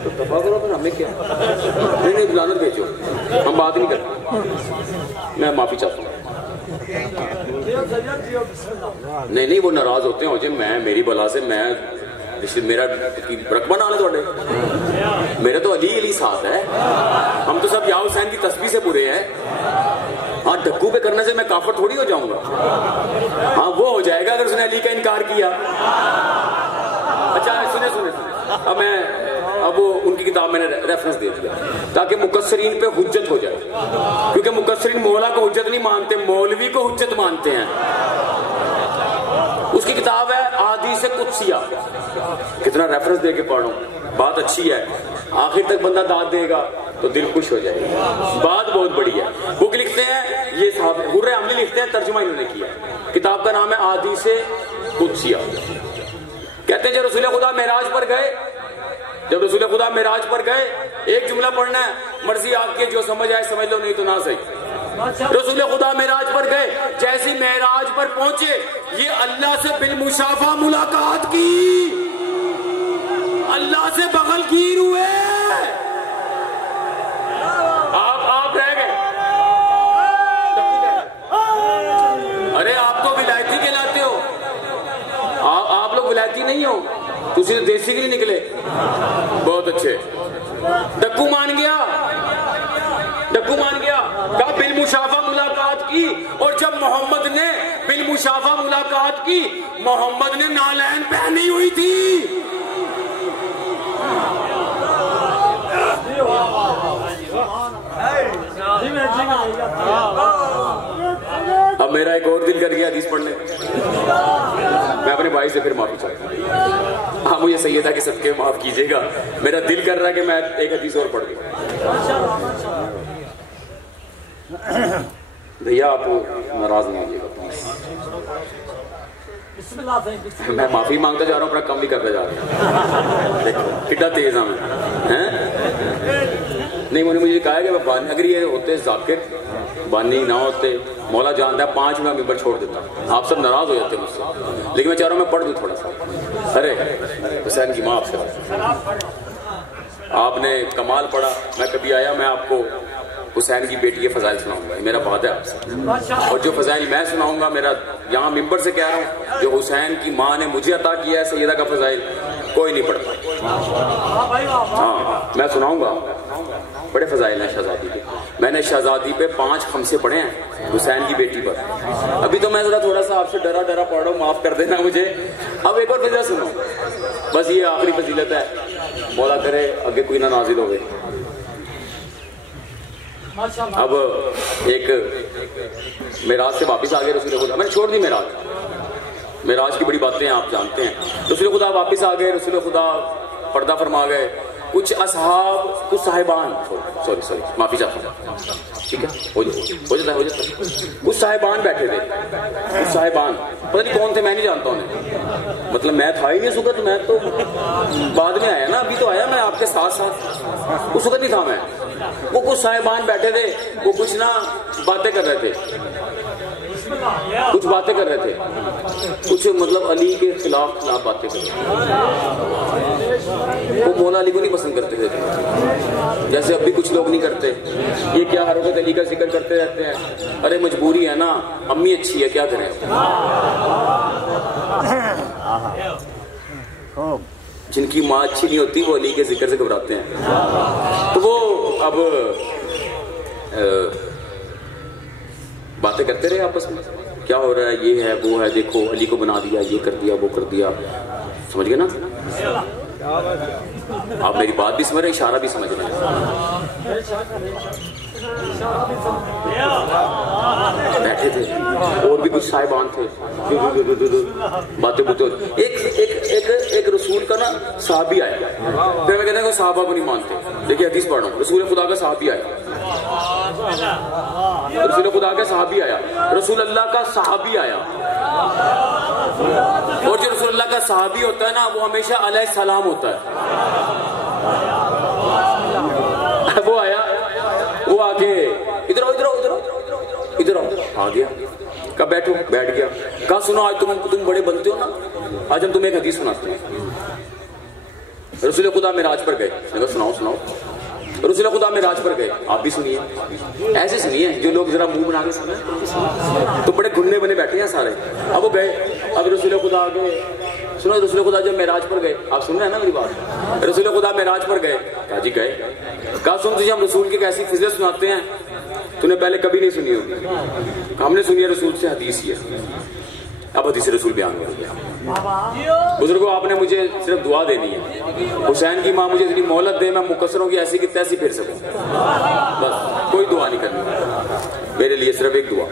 تو دفاع کرو, پھر ہمیں کیا. نہیں بلانت بھیجو, ہم بات نہیں کرتے. میں معافی چاہتا ہوں. نہیں وہ ناراض ہوتے ہیں, میں میری بلا سے میں میرا رقبہ نہ لے تھوڑے, میرا تو علی ساتھ ہے. ہم تو سب یا حسین کی تسبیح سے برے ہیں. ہاں ڈکو پہ کرنے سے میں کافر تھوڑی ہو جاؤں گا. ہاں وہ ہو جائے گا اگر اس نے علی کا انکار کیا. اچھا سنے اب وہ ان کی کتاب میں نے ریفرنس دے دیا تاکہ مقصرین پہ حجت ہو جائے, کیونکہ مفسرین مولا کو حجت نہیں مانتے، مولوی کو حجت مانتے ہیں. اس کی کتاب ہے احادیث قدسیہ، کتنا ریفرنس دے کے پڑھوں، بات اچھی ہے، آخر تک بندہ داد دے گا تو دل خوش ہو جائے گا. بات بہت بڑی ہے. بک لکھتے ہیں یہ صاحب غر عملی لکھتے ہیں، ترجمہ انہوں نے کیا. کتاب کا نام ہے احادیث قدسیہ. کہتے ہیں جب رسول خدا معراج پر گئے، جب رسول خدا معراج پر گئے، ایک جملہ پڑھنا ہے، مرضی آپ کی، جو سمجھ آئے سمجھ لو، نہیں تو نہ صحیح. رسول خدا معراج پر گئے، جیسے معراج پر پہنچے یہ اللہ سے بالمشافہ ملاقات کی، اللہ سے بغل گیر ہوئے. آپ رہ گئے. ارے آپ تو ولایتی کہلاتے ہو، آپ لوگ ولایتی نہیں ہو، تسی دیسی کے نہیں نکلے. بہت اچھے. ڈکو مان گیا، ڈکو مان گیا، کہا بالمشافہ ملاقات کی. اور جب محمد نے بالمشافہ ملاقات کی، محمد نے نالین پہنی ہوئی تھی. اب میرا ایک اور دل کر گیا حدیث پڑھنے. میں اپنے بھائی سے پھر معافی چاہتا ہوں، ہاں مجھے سیدہ کے صدقے معاف کیجیے گا. میرا دل کر رہا ہے کہ میں ایک حدیث اور پڑھ دوں. بھیا آپ ناراض نہیں ہوئیے گا، میں معافی مانگتا جا رہا ہوں، اپنا کم بھی کرتا جا رہا ہوں. کتنا تیز ہوں میں. نہیں، انہوں نے مجھے کہا کہ بانی اگر یہ ہوتے ذاکر بانی نہ ہوتے، مولا جانتا ہے 5 میں ممبر چھوڑ دیتا. آپ سب ناراض ہو جاتے مجھ سے، لیکن میں چاہ رہا ہوں میں پڑھ دوں تھوڑا سا. ارے حسین کی ماں آپ سے، آپ نے کمال پڑھا. میں کبھی آیا میں آپ کو حسین کی بیٹی کے فضائل سناؤں گا، میرا وعدہ ہے آپ سے. اور جو فضائل میں سناؤں گا، میرا یہاں ممبر سے کہہ رہا ہوں، جو حسین کی ماں نے مجھے عطا کیا ہے سیدہ کا فضائل، کوئی نہیں پڑھتا. ہاں میں سناؤں گا. بڑے فضائل ہیں شہزادی کے. میں نے شہزادی پہ 5 خمسے پڑھے ہیں حسین کی بیٹی پر. ابھی تو میں تھوڑا سا آپ سے ڈرا پڑھ رہا ہوں، معاف کر دینا مجھے. اب ایک اور فضیلت سنو، بس یہ آخری فضیلت ہے، مولا کرے آگے کوئی نہ نازل ہوئے. اب ایک معراج سے واپس آ گئے رسول خدا. میں نے چھوڑ دی معراج کی بڑی باتیں آپ جانتے ہیں. رسول خدا واپس آ گئے، رسول خدا پردہ فرما گئے. کچھ اصحاب، کچھ صاحبان، سوری معافی چاہتا ہوں، ٹھیک ہے، ہو جاتا ہے. کچھ صاحبان بیٹھے تھے، کچھ صاحبان پتہ نہیں کون تھے، میں نہیں جانتا انہیں. مطلب میں تھا ہی نہیں اس وقت، میں تو بعد میں آیا نا، ابھی تو آیا میں آپ کے ساتھ ساتھ، اس وقت نہیں تھا میں. وہ کچھ صاحبان بیٹھے تھے، وہ کچھ نا باتیں کر رہے تھے، کچھ باتیں کر رہے تھے، کچھ مطلب علی کے خلاف باتیں کر رہے تھے. وہ مولا علی کو نہیں پسند کرتے تھے، جیسے اب بھی کچھ لوگ نہیں کرتے. یہ کیا ہر وقت علی کا ذکر کرتے رہتے ہیں. ارے مجبوری ہے نا، امی اچھی ہے کیا کریں. جن کی ماں اچھی نہیں ہوتی وہ علی کے ذکر سے گھبراتے ہیں. تو وہ اب باتیں کرتے رہے آپس میں، کیا ہو رہا ہے، یہ ہے وہ ہے، دیکھو علی کو بنا دیا، یہ کر دیا وہ کر دیا. سمجھ گئے نا آپ؟ میری بات بھی سمجھ رہے، اشارہ بھی سمجھ رہے ہیں. بیٹھے تھے اور بھی کچھ صاحبان تھے، باتیں بوتے. ایک رسول کا نا صحابی آیا. پھر میں کہتا ہوں صحابہ کو نہیں مانتے. دیکھیے حدیث پڑھ رہا ہوں، رسول خدا کا صحابی آیا، رسول خدا کا صحابی آیا، رسول اللہ کا صحابی آیا. اور جو رسول اللہ کا صحابی ہوتا ہے نا، وہ ہمیشہ علیہ السلام ہوتا ہے. وہ آیا، وہ آگے ادھر آ گیا، کہا بیٹھو، بیٹھ گیا. کہا سنو آج تم بڑے بنتے ہو نا، آج ہم تمہیں ایک حدیث سناتے ہیں. رسول خدا معراج پر گئے. کہا سناؤ. رسول خدا معراج پر گئے، آپ بھی سنیے، ایسے سنیے، جو لوگ ذرا منہ بنا کے سنیں تو بڑے گھننے بنے بیٹھے ہیں سارے. اب وہ گئے، اب رسول خدا آگے سنو. رسول خدا جب معراج پر گئے، آپ سن رہے ہیں نا میری بات؟ رسول خدا معراج پر گئے. کہا جی گئے. کہا سن تجھے ہم رسول کی کیسی فضیلت سناتے ہیں، تو نے پہلے کبھی نہیں سنی ہوگی. ہم نے سنی ہے رسول سے حدیث ہی ہے. اب حدیث رسول بیان کر دیا. بزرگوں آپ نے مجھے صرف دعا دینی ہے، حسین کی ماں مجھے اتنی مہلت دے، میں مقصروں کی ایسی کی تیسی پھر سکوں، بس کوئی کوئی دعا نہیں کرنی میرے لیے، صرف ایک دعا.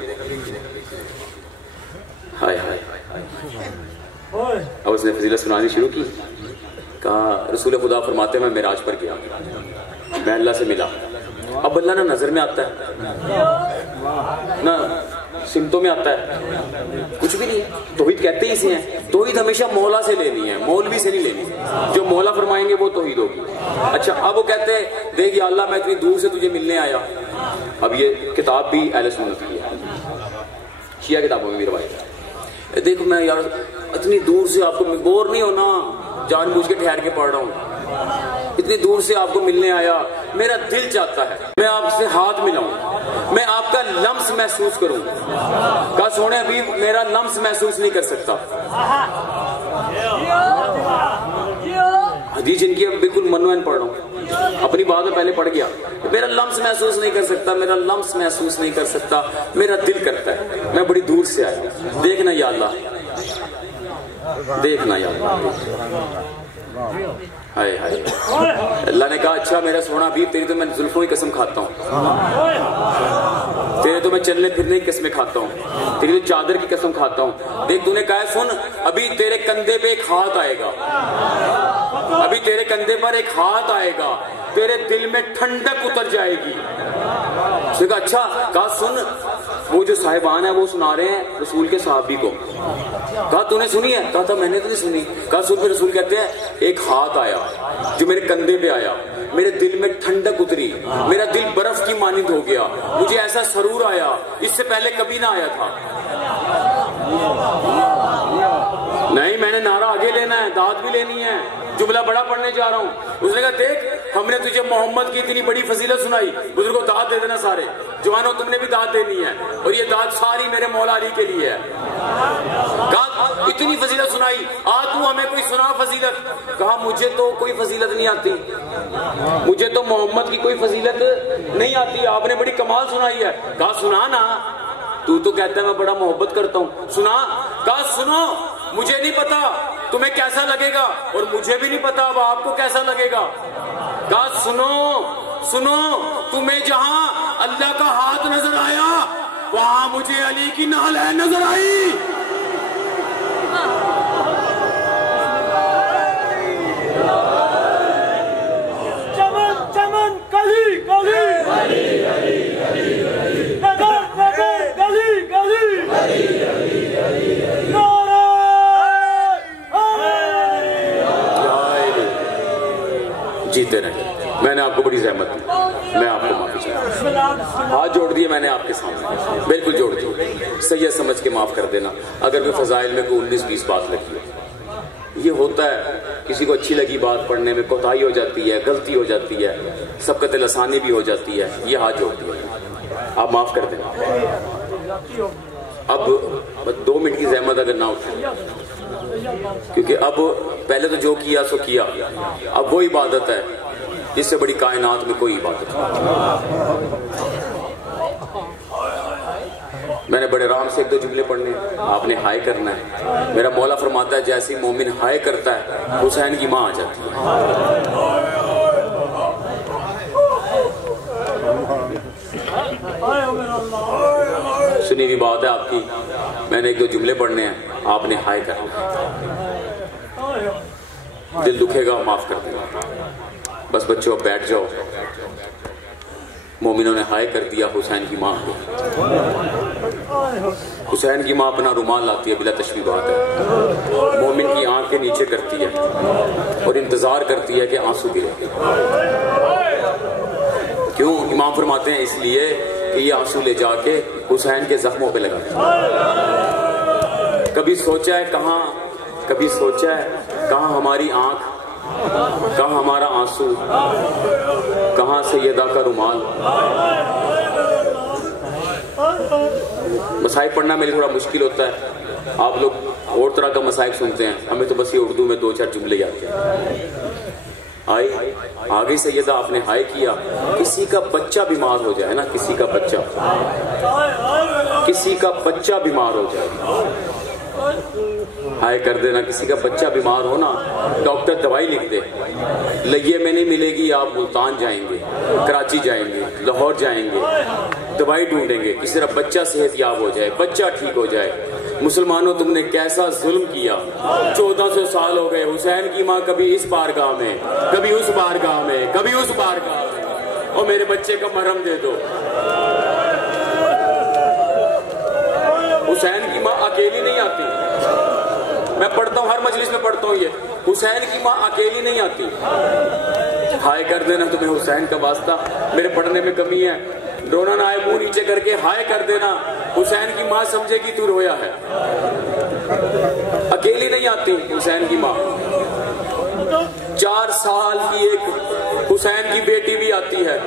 ہائے ہائے. اب اس نے فضیلت سنانی شروع کی. کہا رسول خدا فرماتے ہیں میں معراج پر گیا، میں اللہ سے ملا. اب اللہ نہ نظر میں آتا ہے نہ سمتوں میں آتا ہے، کچھ بھی نہیں ہے. توحید کہتے ہی اسے ہیں. توحید ہمیشہ مولا سے لینی ہے، مولوی سے نہیں لینی. جو مولا فرمائیں گے وہ توحید ہوگی. اچھا اب وہ کہتے ہیں دیکھ یا اللہ میں اتنی دور سے تجھے ملنے آیا. اب یہ کتاب بھی اہل سنت کی ہے، شیعہ کتابوں میں بھی روایت ہے. دیکھو میں یار اتنی دور سے آپ کو بور نہیں ہونا، جان بوجھ کے ٹھہر کے پڑھ رہا ہوں. اتنی دور سے آپ کو ملنے آیا، میرا دل چاہتا ہے میں آپ سے ہاتھ ملاؤں، میں آپ کا لمس محسوس کروں. کہا سونے ابھی میرا لمس محسوس نہیں کر سکتا. حدیث جن کی بالکل منوین پڑھ رہا ہوں، اپنی بات میں پہلے پڑھ گیا. میرا لمس محسوس نہیں کر سکتا، میرا لمس محسوس نہیں کر سکتا، میرا دل کرتا ہے میں بڑی دور سے آیا. دیکھنا یا اللہ، دیکھنا یا اللہ. ہائے ہائے. اللہ نے کہا اچھا میرا سونا حبیب تیری تو میں زلفوں کی قسم کھاتا ہوں، تیرے تو میں چلنے پھرنے کی قسمیں کھاتا ہوں، تیری تو چادر کی قسم کھاتا ہوں. دیکھ تو نے کہا سن ابھی تیرے کندھے پہ ایک ہاتھ آئے گا، ابھی تیرے کندھے پر ایک ہاتھ آئے گا، تیرے دل میں ٹھنڈک اتر جائے گی. اس نے کہا اچھا. کہا سن وہ جو صاحبان ہیں وہ سنا رہے ہیں رسول کے صحابی کو. کہا تو نے سنی ہے؟ کہا تھا میں نے تو نہیں سنی. کہا سن پھر رسول کہتے ہیں ایک ہاتھ آیا جو میرے کندھے پہ آیا، میرے دل میں ٹھنڈک اتری، میرا دل برف کی مانند ہو گیا، مجھے ایسا سرور آیا اس سے پہلے کبھی نہ آیا تھا. نہیں میں نے نعرہ آگے لینا ہے، داد بھی لینی ہے، جملہ بڑا پڑھنے جا رہا ہوں. اس نے کہا دیکھ ہم نے تجھے محمد کی اتنی بڑی فضیلت سنائی، بزرگوں داد دے دینا سارے جوانوں، تم نے بھی داد دینی ہے، اور یہ داد ساری میرے مولا علی کے لیے ہے. کہا اتنی فضیلت سنائی، تو ہمیں کوئی سنا فضیلت. کہا مجھے تو کوئی فضیلت نہیں آتی، مجھے تو محمد کی کوئی فضیلت نہیں آتی، آپ نے بڑی کمال سنائی ہے. کہا سنا نا، تو کہتا ہے میں بڑا محبت کرتا ہوں، سنا. کہا سنو مجھے نہیں پتا تمہیں کیسا لگے گا، اور مجھے بھی نہیں پتا اب آپ کو کیسا لگے گا. کہا سنو سنو تمہیں جہاں اللہ کا ہاتھ نظر آیا وہاں مجھے علی کی نعلین نظر آئی. چمن چمن کلی کلی نگر نگر گلی گلی جیتے رہے. میں نے آپ کو بڑی زحمت دی، میں آپ کو معافی چاہتا ہوں. ہاتھ جوڑ دیے میں نے آپ کے سامنے، بالکل جوڑ دیے. سید سمجھ کے معاف کر دینا اگر کوئی فضائل میں کوئی 19-20 بات لگی ہو. یہ ہوتا ہے کسی کو اچھی لگی بات پڑھنے میں کوتاہی ہو جاتی ہے، غلطی ہو جاتی ہے، سبقت لسانی بھی ہو جاتی ہے. یہ ہاتھ جوڑ دیے، آپ معاف کر دینا. اب 2 منٹ کی زحمت اگر نہ اٹھائیں، کیونکہ اب پہلے تو جو کیا سو کیا، اب وہ عبادت ہے جس سے بڑی کائنات میں کوئی عبادت نہیں. میں نے بڑے آرام سے 1-2 جملے پڑھنے، آپ نے ہائے کرنا ہے. میرا مولا فرماتا ہے جیسے مومن ہائے کرتا ہے حسین کی ماں آ جاتی ہے. سنی ہوئی بات ہے آپ کی. میں نے 1-2 جملے پڑھنے ہیں، آپ نے ہائے کرنا ہے. دل دکھے گا معاف کر دیں. بس بچوں اب بیٹھ جاؤ. مومنوں نے ہائے کر دیا حسین کی ماں کو. حسین کی ماں اپنا رومال لاتی ہے، بلا تشبیہ بات ہے. مومن کی آنکھ کے نیچے کرتی ہے اور انتظار کرتی ہے کہ آنسو گرے. کیوں؟ امام فرماتے ہیں اس لیے کہ یہ آنسو لے جا کے حسین کے زخموں پہ لگا. کبھی سوچا ہے کہاں، کبھی سوچا ہے کہاں ہماری آنکھ، کہاں ہمارا آنسو، کہاں سیدہ کا رومال. مصائب پڑھنا میرے تھوڑا مشکل ہوتا ہے، آپ لوگ اور طرح کا مصائب سنتے ہیں، ہمیں تو بس یہ اردو میں 2-4 جملے آتے ہیں. آئی آگے سیدہ آپ نے ہائے کیا. کسی کا بچہ بیمار ہو جائے نا، کسی کا بچہ بیمار ہو جائے، ہائے کر دینا کسی کا بچہ بیمار ہو نا، ڈاکٹر دوائی لکھ دے، لئیے میں نہیں ملے گی، آپ ملتان جائیں گے، کراچی جائیں گے، لاہور جائیں گے، دوائی ڈھونڈیں گے، کسی طرح بچہ صحت یاب ہو جائے، بچہ ٹھیک ہو جائے۔ مسلمانوں تم نے کیسا ظلم کیا، 1400 سال ہو گئے، حسین کی ماں کبھی اس بارگاہ میں، کبھی اس بارگاہ میں، کبھی اس بارگاہ میں، اور میرے بچے کا مرہم دے دو۔ حسین کی ماں اکیلی نہیں آتی، میں پڑھتا ہوں ہر مجلس میں پڑھتا ہوں یہ، حسین کی ماں اکیلی نہیں آتی۔ ہائے کر دینا تمہیں حسین کا واسطہ، میرے پڑھنے میں کمی ہے، رونا نہ آئے، منہ نیچے کر کے ہائے کر دینا، حسین کی ماں سمجھے گی تو رویا ہے۔ اکیلی نہیں آتی حسین کی ماں، 4 سال کی ایک حسین کی بیٹی بھی آتی ہے،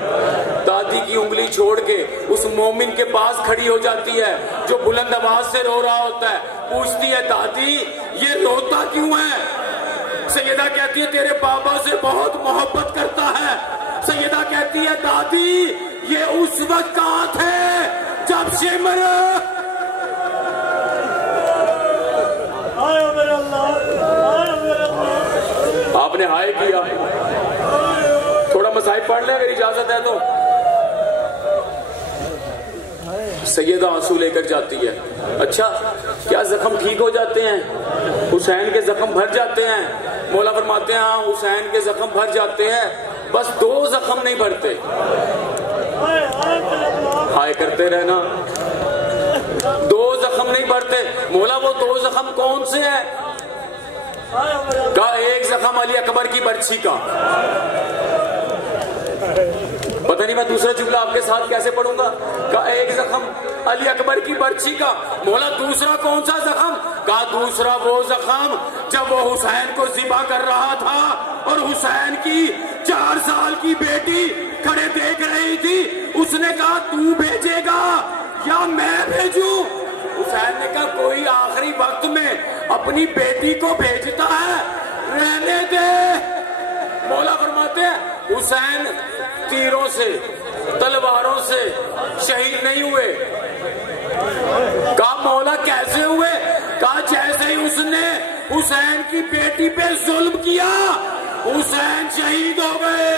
دادی کی انگلی چھوڑ کے اس مومن کے پاس کھڑی ہو جاتی ہے جو بلند آواز سے رو رہا ہوتا ہے، پوچھتی ہے دادی یہ روتا کیوں ہے؟ سیدہ کہتی ہے تیرے بابا سے بہت محبت کرتا ہے۔ سیدہ کہتی ہے دادی یہ اس وقت کہاں تھے جب شمر آپ نے ہائے کیا۔ تھوڑا مصائب پڑھ لیں اگر اجازت ہے تو۔ سیدہ آنسو لے کر جاتی ہے، اچھا کیا زخم ٹھیک ہو جاتے ہیں؟ حسین کے زخم بھر جاتے ہیں؟ مولا فرماتے ہیں ہاں حسین کے زخم بھر جاتے ہیں، بس 2 زخم نہیں بھرتے۔ ہائے کرتے رہنا، 2 زخم نہیں بھرتے۔ مولا وہ 2 زخم کون سے ہیں؟ کہا ایک زخم علی اکبر کی برچھی کا، پتہ نہیں میں دوسرا جملہ آپ کے ساتھ کیسے پڑھوں گا، کہا ایک زخم علی اکبر کی برچھی کا۔ مولا دوسرا کون سا زخم؟ کہا دوسرا وہ زخم جب وہ حسین کو ذبح کر رہا تھا اور حسین کی 4 سال کی بیٹی کھڑے دیکھ رہی تھی، اس نے کہا تو بھیجے گا یا میں بھیجوں؟ حسین نے کہا کوئی آخری وقت میں اپنی بیٹی کو بھیجتا ہے، رہنے دے۔ مولا فرماتے ہیں حسین تیروں سے تلواروں سے شہید نہیں ہوئے۔ کہا مولا کیسے ہوئے؟ کہا جیسے ہی اس نے حسین کی بیٹی پہ ظلم کیا حسین شہید ہو گئے۔